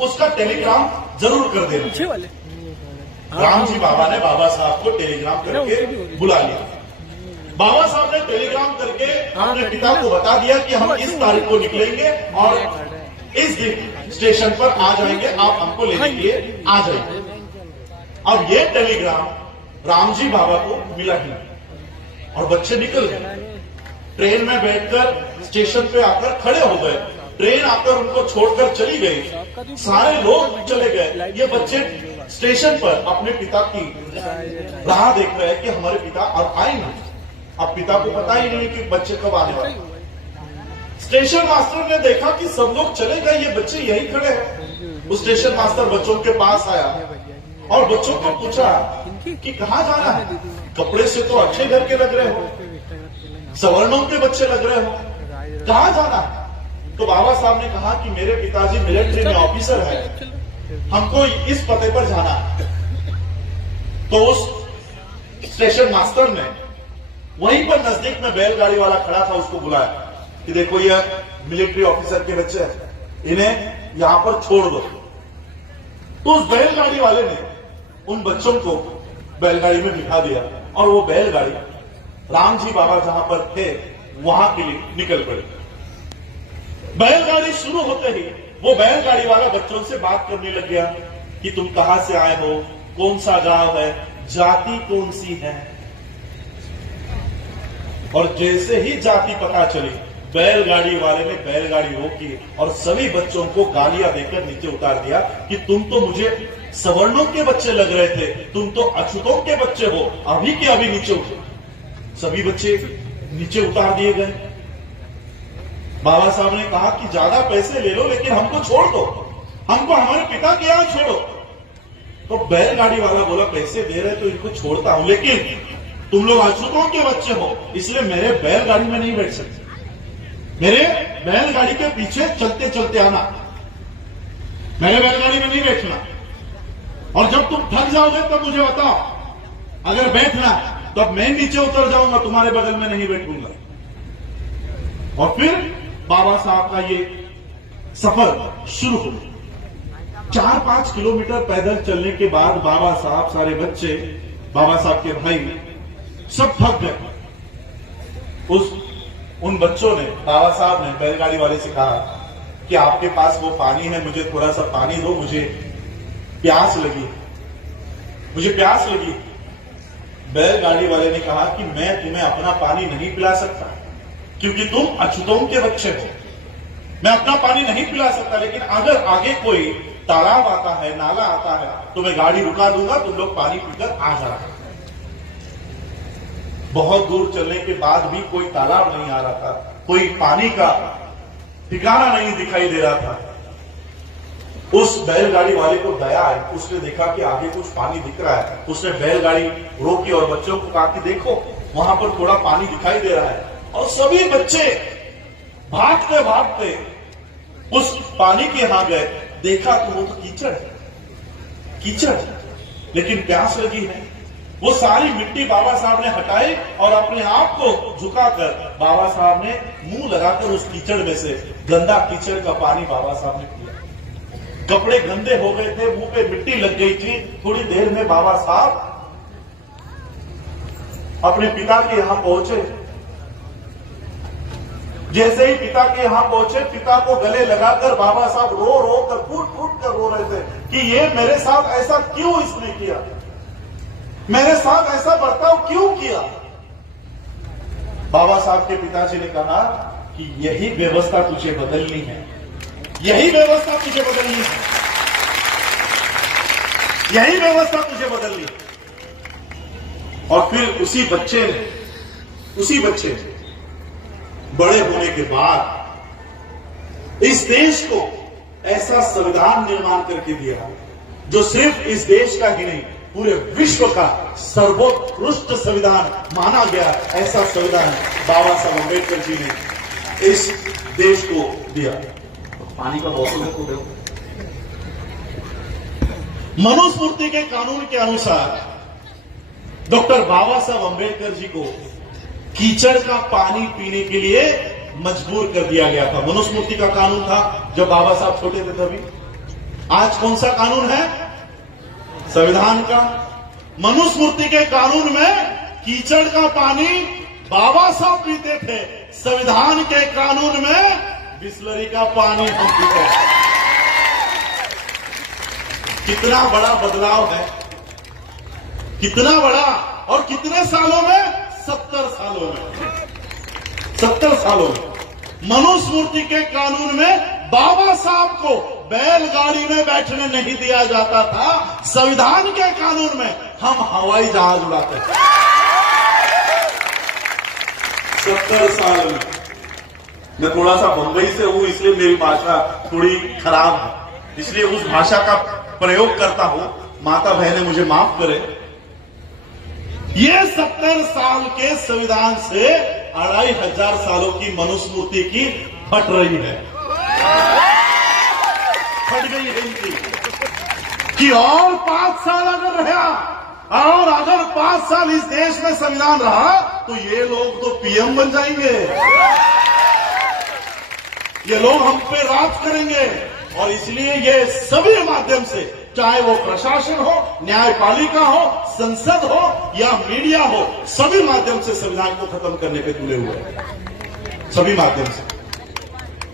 उसका टेलीग्राम जरूर कर देना। रामजी बाबा ने बाबा साहब को टेलीग्राम करके बुला लिया। बाबा साहब ने टेलीग्राम करके अपने पिता को बता दिया कि हम इस तारीख को निकलेंगे और इस दिन स्टेशन पर आ जाएंगे, आप हमको लेने के लिए आ जाएंगे। अब ये टेलीग्राम रामजी बाबा को मिला ही नहीं और बच्चे निकल गए। ट्रेन में बैठकर स्टेशन पे आकर खड़े हो गए, ट्रेन आकर उनको छोड़कर चली गई, सारे लोग चले गए। ये बच्चे स्टेशन पर अपने पिता की राह देख रहे हैं कि हमारे पिता अब आएंगे। अब पिता को पता ही नहीं कि बच्चे कब आने वाले। स्टेशन मास्टर ने देखा कि सब लोग चले गए, ये बच्चे यही खड़े हैं। उस स्टेशन मास्टर बच्चों के पास आया और बच्चों को पूछा कि कहाँ जाना है, कपड़े से तो अच्छे घर के लग रहे हो, सवर्णों के बच्चे लग रहे हो, कहाँ जाना है? तो बाबा साहब ने कहा कि मेरे पिताजी मिलिट्री में ऑफिसर है, हमको इस पते पर जाना है। तो उस स्टेशन मास्टर ने वहीं पर नजदीक में बैलगाड़ी वाला खड़ा था, उसको बुलाया कि देखो ये मिलिट्री ऑफिसर के बच्चे हैं, इन्हें यहां पर छोड़ दो। तो उस बैलगाड़ी वाले ने उन बच्चों को बैलगाड़ी में बिठा दिया और वो बैलगाड़ी रामजी बाबा जहां पर थे वहां के लिए निकल पड़ी। बैलगाड़ी शुरू होते ही वो बैलगाड़ी वाला बच्चों से बात करने लग गया कि तुम कहां से आए हो, कौन सा गांव है, जाति कौन सी है। और जैसे ही जाति पता चली, बैलगाड़ी वाले ने बैलगाड़ी रोकी और सभी बच्चों को गालियां देकर नीचे उतार दिया कि तुम तो मुझे सवर्णों के बच्चे लग रहे थे, तुम तो अछूतों के बच्चे हो, अभी के अभी नीचे उठो। सभी बच्चे नीचे उतार दिए गए। बाबा साहब ने कहा कि ज्यादा पैसे ले लो लेकिन हमको छोड़ दो, हमको हमारे पिता के यहां छोड़ो। तो बैलगाड़ी वाला बोला पैसे दे रहे तो इनको छोड़ता हूं, लेकिन तुम लोग अछूतों के बच्चे हो इसलिए मेरे बैलगाड़ी में नहीं बैठ सकते, मेरे बैलगाड़ी के पीछे चलते चलते आना, मेरे बैलगाड़ी में नहीं बैठना। और जब तुम थक जाओगे तब मुझे बताओ, अगर बैठना तब मैं नीचे उतर जाऊंगा, तुम्हारे बगल में नहीं बैठूंगा। और फिर बाबा साहब का ये सफर शुरू हो गया। 4-5 किलोमीटर पैदल चलने के बाद बाबा साहब, सारे बच्चे, बाबा साहब के भाई सब थक गए। उन बच्चों ने, बाबा साहब ने बैलगाड़ी वाले से कहा कि आपके पास वो पानी है, मुझे थोड़ा सा पानी दो, मुझे प्यास लगी, मुझे प्यास लगी। बैलगाड़ी वाले ने कहा कि मैं तुम्हें अपना पानी नहीं पिला सकता क्योंकि तुम अछूतों के बच्चे हो, मैं अपना पानी नहीं पिला सकता, लेकिन अगर आगे कोई तालाब आता है, नाला आता है तो मैं गाड़ी रुका दूंगा, तुम लोग पानी पीकर आ जाना। बहुत दूर चलने के बाद भी कोई तालाब नहीं आ रहा था, कोई पानी का ठिकाना नहीं दिखाई दे रहा था। उस बैलगाड़ी वाले को दया आई, उसने देखा कि आगे कुछ पानी दिख रहा है, उसने बैलगाड़ी रोकी और बच्चों को कहा कि देखो वहां पर थोड़ा पानी दिखाई दे रहा है। और सभी बच्चे भागते भागते उस पानी के यहां गए, देखा तो वो तो कीचड़ है, कीचड़, लेकिन प्यास लगी है। वो सारी मिट्टी बाबा साहब ने हटाई और अपने आप को झुकाकर बाबा साहब ने मुंह लगाकर उस कीचड़ में से गंदा कीचड़ का पानी बाबा साहब ने पिया। कपड़े गंदे हो गए थे, मुंह पे मिट्टी लग गई थी। थोड़ी देर में बाबा साहब अपने पिता के यहां पहुंचे। जैसे ही पिता के यहां पहुंचे, पिता को गले लगाकर बाबा साहब रो रो कर, फूट फूट कर रो रहे थे कि ये मेरे साथ ऐसा क्यों इसने किया, मेरे साथ ऐसा बर्ताव क्यों किया। बाबा साहब के पिताजी ने कहा कि यही व्यवस्था तुझे बदलनी है, यही व्यवस्था तुझे बदलनी है, यही व्यवस्था तुझे बदलनी है। और फिर उसी बच्चे ने बड़े होने के बाद इस देश को ऐसा संविधान निर्माण करके दिया जो सिर्फ इस देश का ही नहीं, पूरे विश्व का सर्वोत्कृष्ट संविधान माना गया। ऐसा संविधान बाबा साहब अम्बेडकर जी ने इस देश को दिया। पानी का बोतल को दो। मनुस्मृति के कानून के अनुसार डॉक्टर बाबा साहब अम्बेडकर जी को कीचड़ का पानी पीने के लिए मजबूर कर दिया गया था। मनुस्मृति का कानून था जब बाबा साहब छोटे थे तभी। आज कौन सा कानून है? संविधान का। मनुस्मृति के कानून में कीचड़ का पानी बाबा साहब पीते थे, संविधान के कानून में बिस्लरी का पानी हम पीते हैं। कितना बड़ा बदलाव है, कितना बड़ा, और कितने सालों में? 70 सालों में। 70 सालों में मनुस्मृति के कानून में बाबा साहब को बैलगाड़ी में बैठने नहीं दिया जाता था, संविधान के कानून में हम हवाई जहाज उड़ाते थे। 70 साल में। मैं थोड़ा सा बंबई से हूं, इसलिए मेरी भाषा थोड़ी खराब है, इसलिए उस भाषा का प्रयोग करता हूं। माता बहनें मुझे माफ करें। ये 70 साल के संविधान से 2500 सालों की मनुस्मृति की फट रही है, फट गई है इनकी, कि और 5 साल अगर रहा, और अगर 5 साल इस देश में संविधान रहा तो ये लोग तो पीएम बन जाएंगे, ये लोग हम पे राज करेंगे। और इसलिए ये सभी माध्यम से, चाहे वो प्रशासन हो, न्यायपालिका हो, संसद हो या मीडिया हो, सभी माध्यम से संविधान को खत्म करने पे तुले हुए हैं, सभी माध्यम से।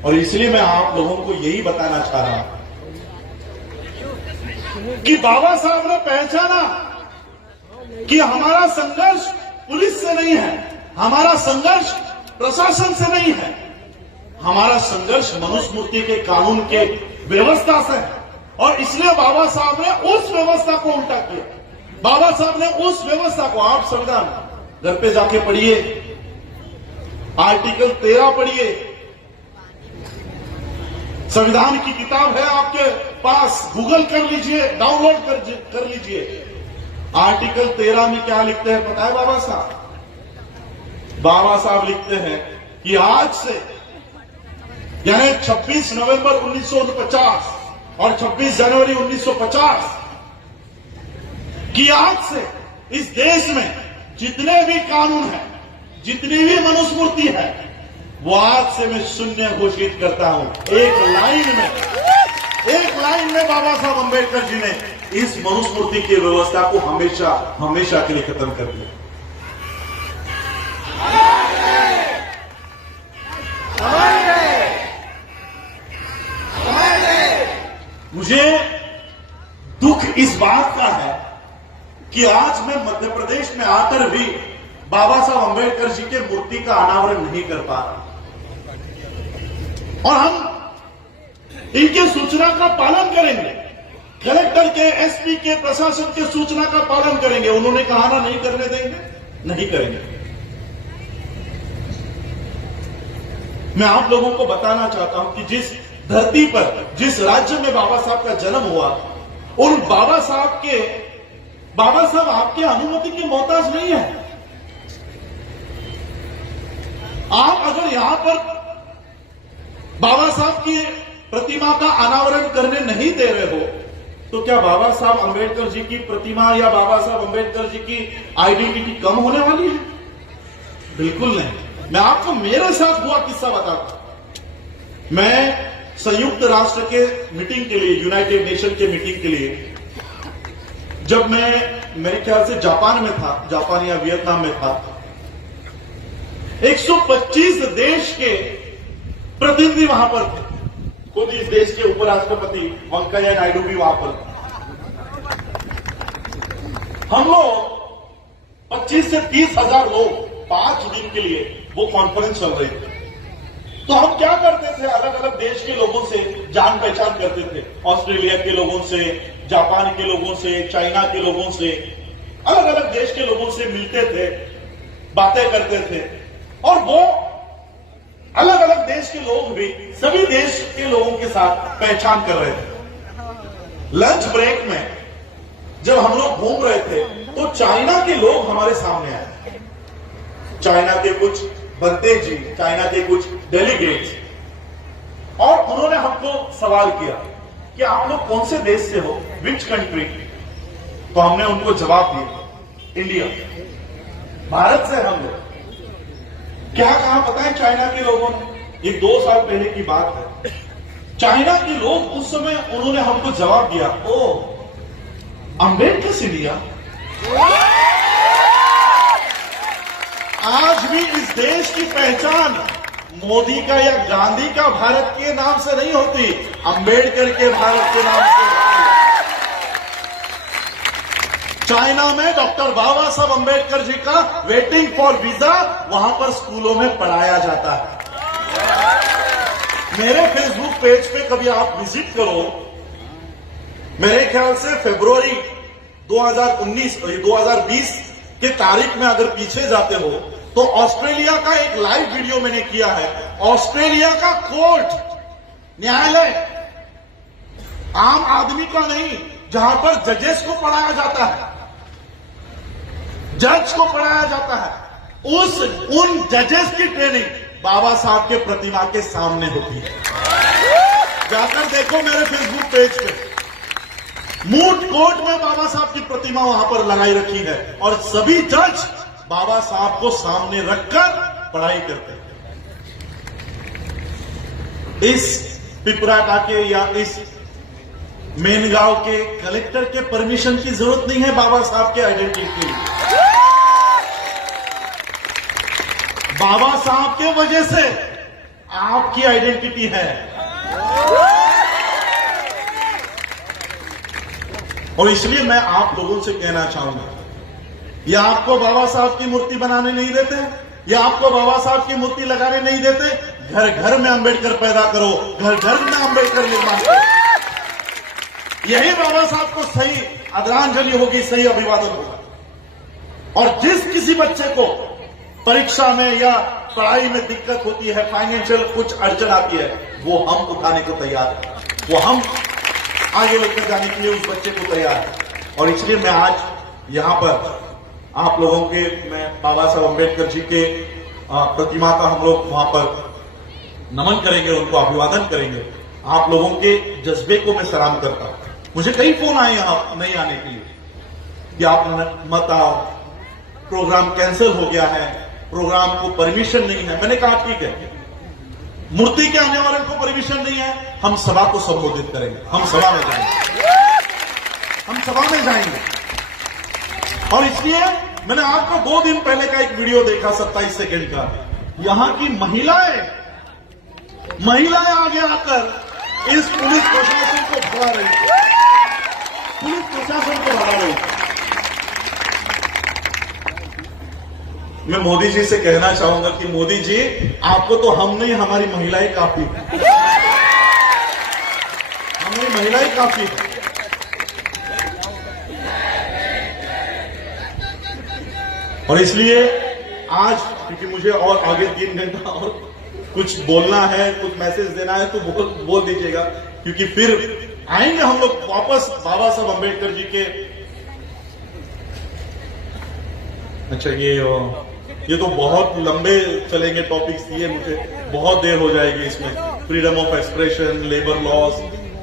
और इसलिए मैं आप लोगों को यही बताना चाह रहा हूं कि बाबा साहब ने पहचाना कि हमारा संघर्ष पुलिस से नहीं है, हमारा संघर्ष प्रशासन से नहीं है, हमारा संघर्ष मनुस्मृति के कानून के व्यवस्था से है। और इसलिए बाबा साहब ने उस व्यवस्था को उल्टा किया। बाबा साहब ने उस व्यवस्था को, आप संविधान घर पे जाके पढ़िए, आर्टिकल 13 पढ़िए, संविधान की किताब है आपके पास, गूगल कर लीजिए, डाउनलोड कर लीजिए। आर्टिकल 13 में क्या लिखते हैं पता है बाबा साहब? बाबा साहब लिखते हैं कि आज से, यानी 26 नवंबर 1949 और 26 जनवरी 1950 की आज से इस देश में जितने भी कानून हैं, जितनी भी मनुस्मृति है, वो आज से मैं शून्य घोषित करता हूं। एक लाइन में बाबा साहब अंबेडकर जी ने इस मनुस्मृति की व्यवस्था को हमेशा हमेशा के लिए खत्म कर दिया। मुझे दुख इस बात का है कि आज मैं मध्य प्रदेश में आकर भी बाबा साहब अंबेडकर जी के मूर्ति का अनावरण नहीं कर पा रहा, और हम इनके सूचना का पालन करेंगे, कलेक्टर के, एसपी के, प्रशासन के सूचना का पालन करेंगे। उन्होंने कहा ना नहीं करने देंगे, नहीं करेंगे। मैं आप लोगों को बताना चाहता हूं कि जिस धरती पर, जिस राज्य में बाबा साहब का जन्म हुआ, उन बाबा साहब आपके अनुमति की मोहताज नहीं है। आप अगर यहां पर बाबा साहब की प्रतिमा का अनावरण करने नहीं दे रहे हो, तो क्या बाबा साहब अंबेडकर जी की प्रतिमा या बाबा साहब अंबेडकर जी की आइडेंटिटी कम होने वाली है? बिल्कुल नहीं। मैं आपको मेरे साथ हुआ किस्सा बताता हूं। मैं संयुक्त राष्ट्र के मीटिंग के लिए, यूनाइटेड नेशन के मीटिंग के लिए, जब मैं मेरे ख्याल से जापान में था, जापान या वियतनाम में था, 125 देश के प्रतिनिधि वहां पर थे। खुद इस देश के उपराष्ट्रपति वेंकैया नायडू भी वहां पर। हम लोग 25 से 30 हजार लोग 5 दिन के लिए वो कॉन्फ्रेंस चल रही थी। तो हम क्या करते थे, अलग अलग देश के लोगों से जान पहचान करते थे, ऑस्ट्रेलिया के लोगों से, जापान के लोगों से, चाइना के लोगों से, अलग अलग देश के लोगों से मिलते थे, बातें करते थे। और वो अलग अलग देश के लोग भी सभी देश के लोगों के साथ पहचान कर रहे थे। लंच ब्रेक में जब हम लोग घूम रहे थे तो चाइना के लोग हमारे सामने आए, चाइना के कुछ बनते जी, चाइना के कुछ डेलीगेट्स, और उन्होंने हमको सवाल किया कि आप लोग कौन से देश से हो, विच कंट्री? तो हमने उनको जवाब दिया, इंडिया, भारत से हम लोग। क्या कहा पता है चाइना के लोगों ने? ये 2 साल पहले की बात है। चाइना के लोग उस समय उन्होंने हमको जवाब दिया, ओ अंबेडकर इंडिया, आज भी इस देश की पहचान मोदी का या गांधी का भारत के नाम से नहीं होती, अंबेडकर के भारत के नाम से। चाइना में डॉक्टर बाबा साहब अंबेडकर जी का वेटिंग फॉर वीजा वहां पर स्कूलों में पढ़ाया जाता है। मेरे फेसबुक पेज पे कभी आप विजिट करो, मेरे ख्याल से फरवरी 2019 और 2020 के तारीख में अगर पीछे जाते हो तो ऑस्ट्रेलिया का एक लाइव वीडियो मैंने किया है। ऑस्ट्रेलिया का कोर्ट, न्यायालय, आम आदमी का नहीं, जहां पर जजेस को पढ़ाया जाता है, जज को पढ़ाया जाता है, उन जजेस की ट्रेनिंग बाबा साहब के प्रतिमा के सामने होती है। जाकर देखो मेरे फेसबुक पेज पे, मूट कोर्ट में बाबा साहब की प्रतिमा वहां पर लगाई रखी है और सभी जज बाबा साहब को सामने रखकर पढ़ाई करते हैं। इस पिपराटा के या इस मेन गांव के कलेक्टर के परमिशन की जरूरत नहीं है बाबा साहब के आइडेंटिटी के लिए। बाबा साहब के वजह से आपकी आइडेंटिटी है। और इसलिए मैं आप लोगों से कहना चाहूंगा, या आपको बाबा साहब की मूर्ति बनाने नहीं देते, या आपको बाबा साहब की मूर्ति लगाने नहीं देते, घर घर में अंबेडकर पैदा करो, घर घर में अंबेडकर निर्माण करो। यही बाबा साहब को सही आदरांजलि होगी, सही अभिवादन होगा। और जिस किसी बच्चे को परीक्षा में या पढ़ाई में दिक्कत होती है, फाइनेंशियल कुछ अड़चन आती है, वो हम उठाने को तैयार है, वो हम आगे लेकर जाने के लिए उस बच्चे को तैयार है। और इसलिए मैं आज यहां पर आप लोगों के, मैं बाबा साहब अंबेडकर जी के प्रतिमा का हम लोग वहां पर नमन करेंगे, उनको अभिवादन करेंगे। आप लोगों के जज्बे को मैं सलाम करता हूं। मुझे कई फोन आए यहां नहीं आने के लिए कि आप मत आओ, प्रोग्राम कैंसिल हो गया है, प्रोग्राम को परमिशन नहीं है। मैंने कहा ठीक है, मूर्ति के आने वाले को परमिशन नहीं है, हम सभा को संबोधित करेंगे, हम सभा में जाएंगे, हम सभा में जाएंगे। और इसलिए मैंने आपको 2 दिन पहले का एक वीडियो देखा 27 सेकंड का। यहां की महिलाएं आगे आकर इस पुलिस प्रशासन को भगा रही है, पुलिस प्रशासन को भगा रही है। मैं मोदी जी से कहना चाहूंगा कि मोदी जी, आपको तो हम नहीं, हमारी महिलाएं काफी है, हमारी महिलाएं काफी है। और इसलिए आज, क्योंकि मुझे और आगे 3 घंटा और कुछ बोलना है, कुछ मैसेज देना है, तो बोल दीजिएगा, क्योंकि फिर आएंगे हम लोग वापस बाबा साहब अंबेडकर जी के। अच्छा, ये तो बहुत लंबे चलेंगे टॉपिक्स, ये मुझे बहुत देर हो जाएगी इसमें। Freedom of expression, labour laws,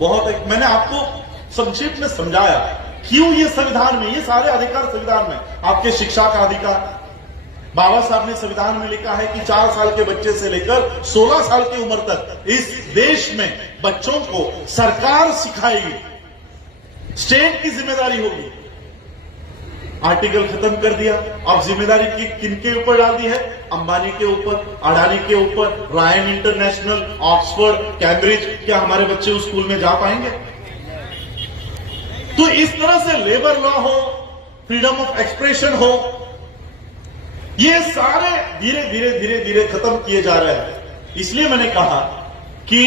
बहुत मैंने आपको संक्षिप्त में समझाया क्यों ये संविधान में, ये सारे अधिकार संविधान में। आपके शिक्षा का अधिकार, बाबा साहब ने संविधान में लिखा है कि 4 साल के बच्चे से लेकर 16 साल की उम्र तक इस देश में बच्चों को सरकार सिखाएगी, स्टेट की जिम्मेदारी होगी। आर्टिकल खत्म कर दिया। अब जिम्मेदारी किनके ऊपर डाल दी है? अंबानी के ऊपर, अडानी के ऊपर, रायन इंटरनेशनल, ऑक्सफोर्ड, कैम्ब्रिज। क्या हमारे बच्चे उस स्कूल में जा पाएंगे? तो इस तरह से लेबर लॉ हो, फ्रीडम ऑफ एक्सप्रेशन हो, ये सारे धीरे धीरे धीरे धीरे खत्म किए जा रहे हैं। इसलिए मैंने कहा कि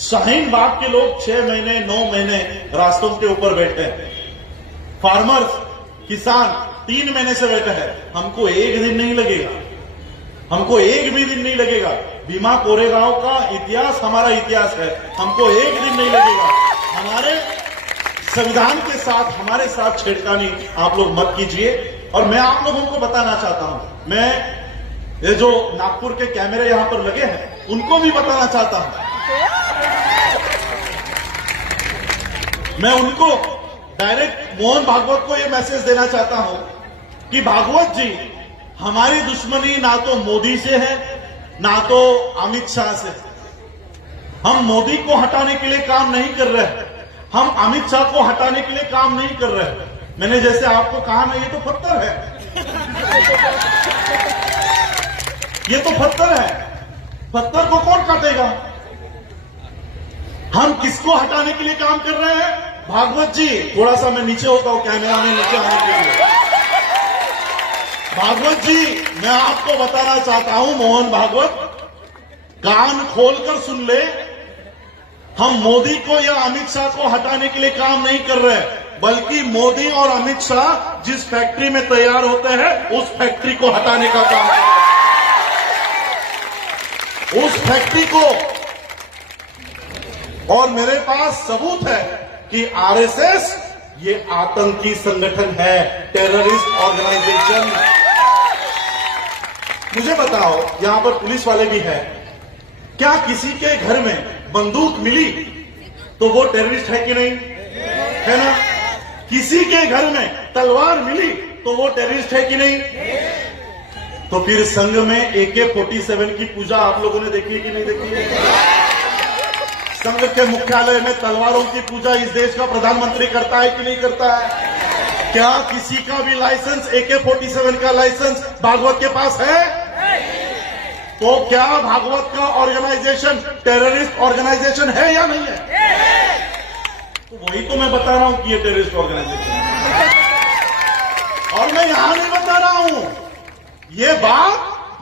शाहीन बाग के लोग 6 महीने 9 महीने रास्तों के ऊपर बैठे हैं, फार्मर्स, किसान 3 महीने से बैठे हैं। हमको 1 दिन नहीं लगेगा, हमको 1 भी दिन नहीं लगेगा। भीमा कोरेगांव का इतिहास हमारा इतिहास है, हमको 1 दिन नहीं लगेगा। हमारे संविधान के साथ, हमारे साथ छेड़खानी आप लोग मत कीजिए। और मैं आप लोगों को बताना चाहता हूं, मैं ये जो नागपुर के कैमरे यहां पर लगे हैं उनको भी बताना चाहता हूं, मैं उनको डायरेक्ट मोहन भागवत को ये मैसेज देना चाहता हूं कि भागवत जी, हमारी दुश्मनी ना तो मोदी से है ना तो अमित शाह से। हम मोदी को हटाने के लिए काम नहीं कर रहे, हम अमित शाह को हटाने के लिए काम नहीं कर रहे। मैंने जैसे आपको कहा ना, ये तो पत्थर है, ये तो पत्थर है, पत्थर को कौन काटेगा? हम किसको हटाने के लिए काम कर रहे हैं? भागवत जी, थोड़ा सा मैं नीचे होता हूं कैमरा में नीचे आने के लिए। भागवत जी, मैं आपको बताना चाहता हूं, मोहन भागवत, कान खोलकर सुन ले, हम मोदी को या अमित शाह को हटाने के लिए काम नहीं कर रहे, बल्कि मोदी और अमित शाह जिस फैक्ट्री में तैयार होते हैं उस फैक्ट्री को हटाने का काम कर रहे हैं, उस फैक्ट्री को। और मेरे पास सबूत है कि आरएसएस ये आतंकी संगठन है, टेररिस्ट ऑर्गेनाइजेशन। मुझे बताओ, यहां पर पुलिस वाले भी हैं, क्या किसी के घर में बंदूक मिली तो वो टेररिस्ट है कि नहीं? है ना? किसी के घर में तलवार मिली तो वो टेररिस्ट है कि नहीं? तो फिर संघ में AK-47 की पूजा आप लोगों ने देखी कि नहीं देखी? संघ के मुख्यालय में तलवारों की पूजा इस देश का प्रधानमंत्री करता है कि नहीं करता है? क्या किसी का भी लाइसेंस, AK-47 का लाइसेंस भागवत के पास है? तो क्या भागवत का ऑर्गेनाइजेशन टेररिस्ट ऑर्गेनाइजेशन है या नहीं है? तो वही तो मैं बता रहा हूं कि ये टेररिस्ट ऑर्गेनाइजेशन है। और मैं यहां नहीं बता रहा हूं, ये बात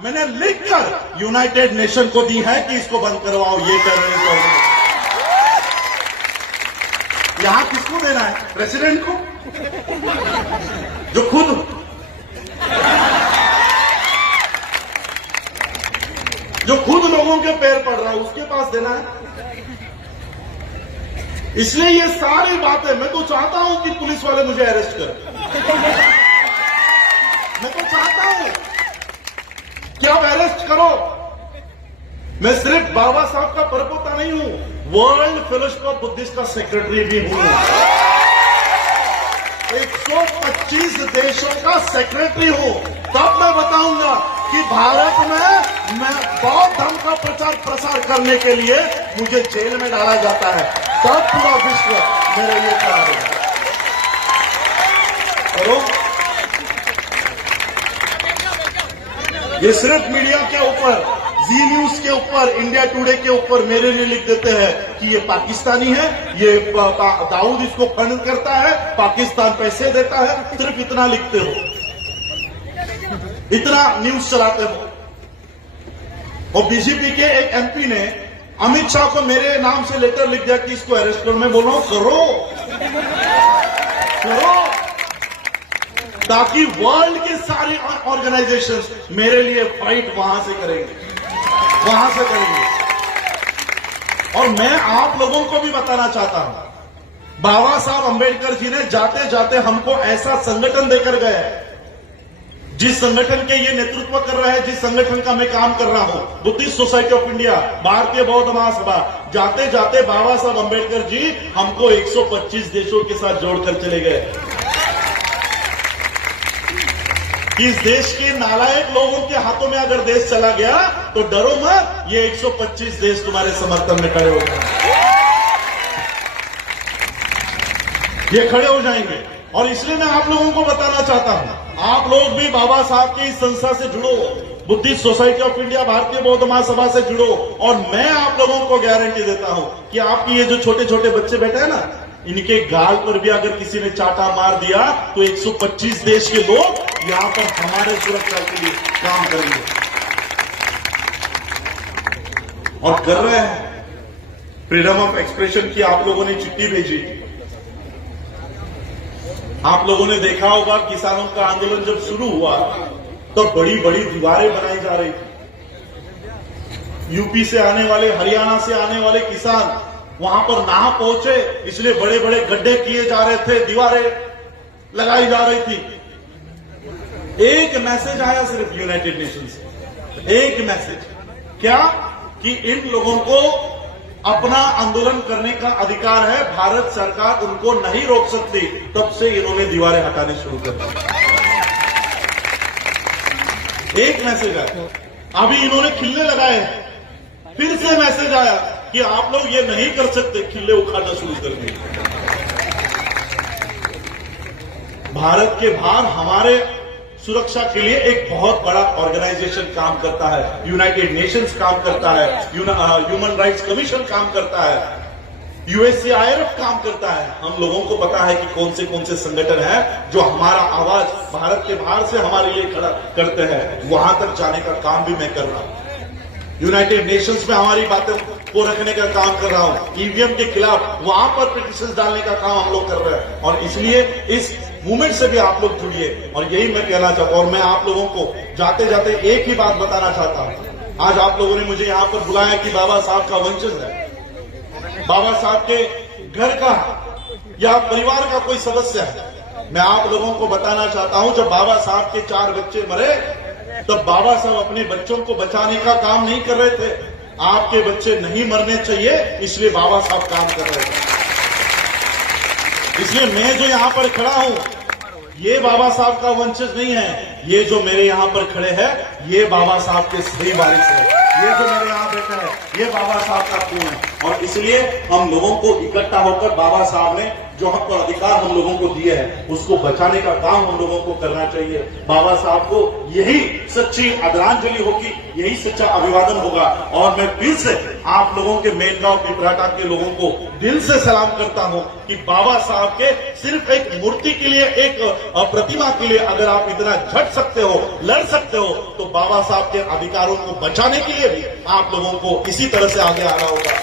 मैंने लिखकर यूनाइटेड नेशन को दी है कि इसको बंद करवाओ, ये टेररिस्ट ऑर्गेनाइजेशन। यहां किसको देना है? प्रेसिडेंट को, जो खुद लोगों के पैर पड़ रहा है, उसके पास देना है। इसलिए ये सारी बातें, मैं तो चाहता हूं कि पुलिस वाले मुझे अरेस्ट करें, मैं तो चाहता हूं कि आप अरेस्ट करो। मैं सिर्फ बाबा साहब का परपोता नहीं हूं, वर्ल्ड फेलोशिप ऑफ बुद्धिस्ट का सेक्रेटरी भी हूं, 125 देशों का सेक्रेटरी हूं। तब मैं बताऊंगा कि भारत में मैं बौद्ध धर्म का प्रचार प्रसार करने के लिए मुझे जेल में डाला जाता है, तब पूरा विश्व मेरे लिए खड़ा होगा। ये सिर्फ मीडिया के ऊपर, जी न्यूज के ऊपर, इंडिया टुडे के ऊपर मेरे लिए लिख देते हैं कि ये पाकिस्तानी है, ये दाऊद इसको फंड करता है, पाकिस्तान पैसे देता है, सिर्फ इतना लिखते हो, इतना न्यूज चलाते हो। और बीजेपी के एक MP ने अमित शाह को मेरे नाम से लेटर लिख दिया कि इसको अरेस्ट करो। मैं बोल रहा हूं करो, ताकि वर्ल्ड के सारे ऑर्गेनाइजेशंस मेरे लिए फाइट वहां से करेंगे। और मैं आप लोगों को भी बताना चाहता हूं, बाबा साहब अंबेडकर जी ने जाते जाते हमको ऐसा संगठन देकर गए, जिस संगठन के ये नेतृत्व कर रहा है, जिस संगठन का मैं काम कर रहा हूं, बुद्धिस्ट सोसाइटी ऑफ इंडिया, भारतीय बौद्ध महासभा, जाते जाते बाबा साहब अंबेडकर जी हमको 125 देशों के साथ जोड़कर चले गए। इस देश के नालायक लोगों के हाथों में अगर देश चला गया तो डरो मत, ये 125 देश तुम्हारे समर्थन में खड़े हो जाएंगे, ये खड़े हो जाएंगे। और इसलिए मैं आप लोगों को बताना चाहता हूं, आप लोग भी बाबा साहब की इस संस्था से जुड़ो, बुद्धिस्ट सोसाइटी ऑफ इंडिया, भारतीय बौद्ध महासभा से जुड़ो। और मैं आप लोगों को गारंटी देता हूं कि आपकी ये जो छोटे छोटे बच्चे बैठे हैं ना, इनके गाल पर भी अगर किसी ने चाटा मार दिया तो 125 देश के लोग यहां पर हमारे सुरक्षा के लिए काम करेंगे और कर रहे हैं। फ्रीडम ऑफ एक्सप्रेशन की आप लोगों ने चिट्ठी भेजी, आप लोगों ने देखा होगा किसानों का आंदोलन जब शुरू हुआ तो बड़ी बड़ी दीवारें बनाई जा रही थी। यूपी से आने वाले, हरियाणा से आने वाले किसान वहां पर ना पहुंचे, इसलिए बड़े बड़े गड्ढे किए जा रहे थे, दीवारें लगाई जा रही थी। एक मैसेज आया सिर्फ यूनाइटेड नेशन से, एक मैसेज, क्या कि इन लोगों को अपना आंदोलन करने का अधिकार है, भारत सरकार उनको नहीं रोक सकती। तब से इन्होंने दीवारें हटाने शुरू कर दी। एक मैसेज आया, अभी इन्होंने खिल्ले लगाए, फिर से मैसेज आया कि आप लोग ये नहीं कर सकते, खिल्ले उखाड़ना शुरू कर दिए। भारत के बाहर हमारे सुरक्षा के लिए एक बहुत बड़ा ऑर्गेनाइजेशन काम करता है, यूनाइटेड नेशंस काम करता है, ह्यूमन राइट्स कमीशन काम करता है, यूएससीआईआरएफ काम करता है। हम लोगों को पता है कि कौन से संगठन हैं जो हमारा आवाज भारत के बाहर से हमारे लिए खड़ा करते हैं। वहां तक जाने का काम भी मैं कर रहा हूं, यूनाइटेड नेशंस में हमारी बातों को रखने का काम कर रहा हूं, ईवीएम के खिलाफ वहां पर पिटिशन डालने का काम हम लोग कर रहे हैं। और इसलिए इस मूवमेंट से भी आप लोग जुड़िए। और यही मैं कहना चाहता हूं, और मैं आप लोगों को जाते जाते एक ही बात बताना चाहता हूं। आज आप लोगों ने मुझे यहां पर बुलाया कि बाबा साहब का वंशज है, बाबा साहब के घर का या परिवार का कोई सदस्य है। मैं आप लोगों को बताना चाहता हूं, जब बाबा साहब के 4 बच्चे मरे तब बाबा साहब अपने बच्चों को बचाने का काम नहीं कर रहे थे। आपके बच्चे नहीं मरने चाहिए, इसलिए बाबा साहब काम कर रहे थे। इसलिए मैं जो यहां पर खड़ा हूं, ये बाबा साहब का वंशज नहीं है। ये जो मेरे यहां पर खड़े हैं, ये बाबा साहब के सही वारिस है। ये जो मेरे यहां बैठा है, ये बाबा साहब का खून है। और इसलिए हम लोगों को इकट्ठा होकर बाबा साहब ने जो हक और अधिकार हम लोगों को दिए हैं, उसको बचाने का काम हम लोगों को करना चाहिए। बाबा साहब को यही सच्ची आदरांजलि होगी, यही सच्चा अभिवादन होगा। और मैं फिर से आप लोगों के मेलगांव पिपराटा के लोगों को दिल से सलाम करता हूं कि बाबा साहब के सिर्फ एक मूर्ति के लिए, एक प्रतिमा के लिए अगर आप इतना झट सकते हो, लड़ सकते हो, तो बाबा साहब के अधिकारों को बचाने के लिए भी आप लोगों को इसी तरह से आगे आना होगा।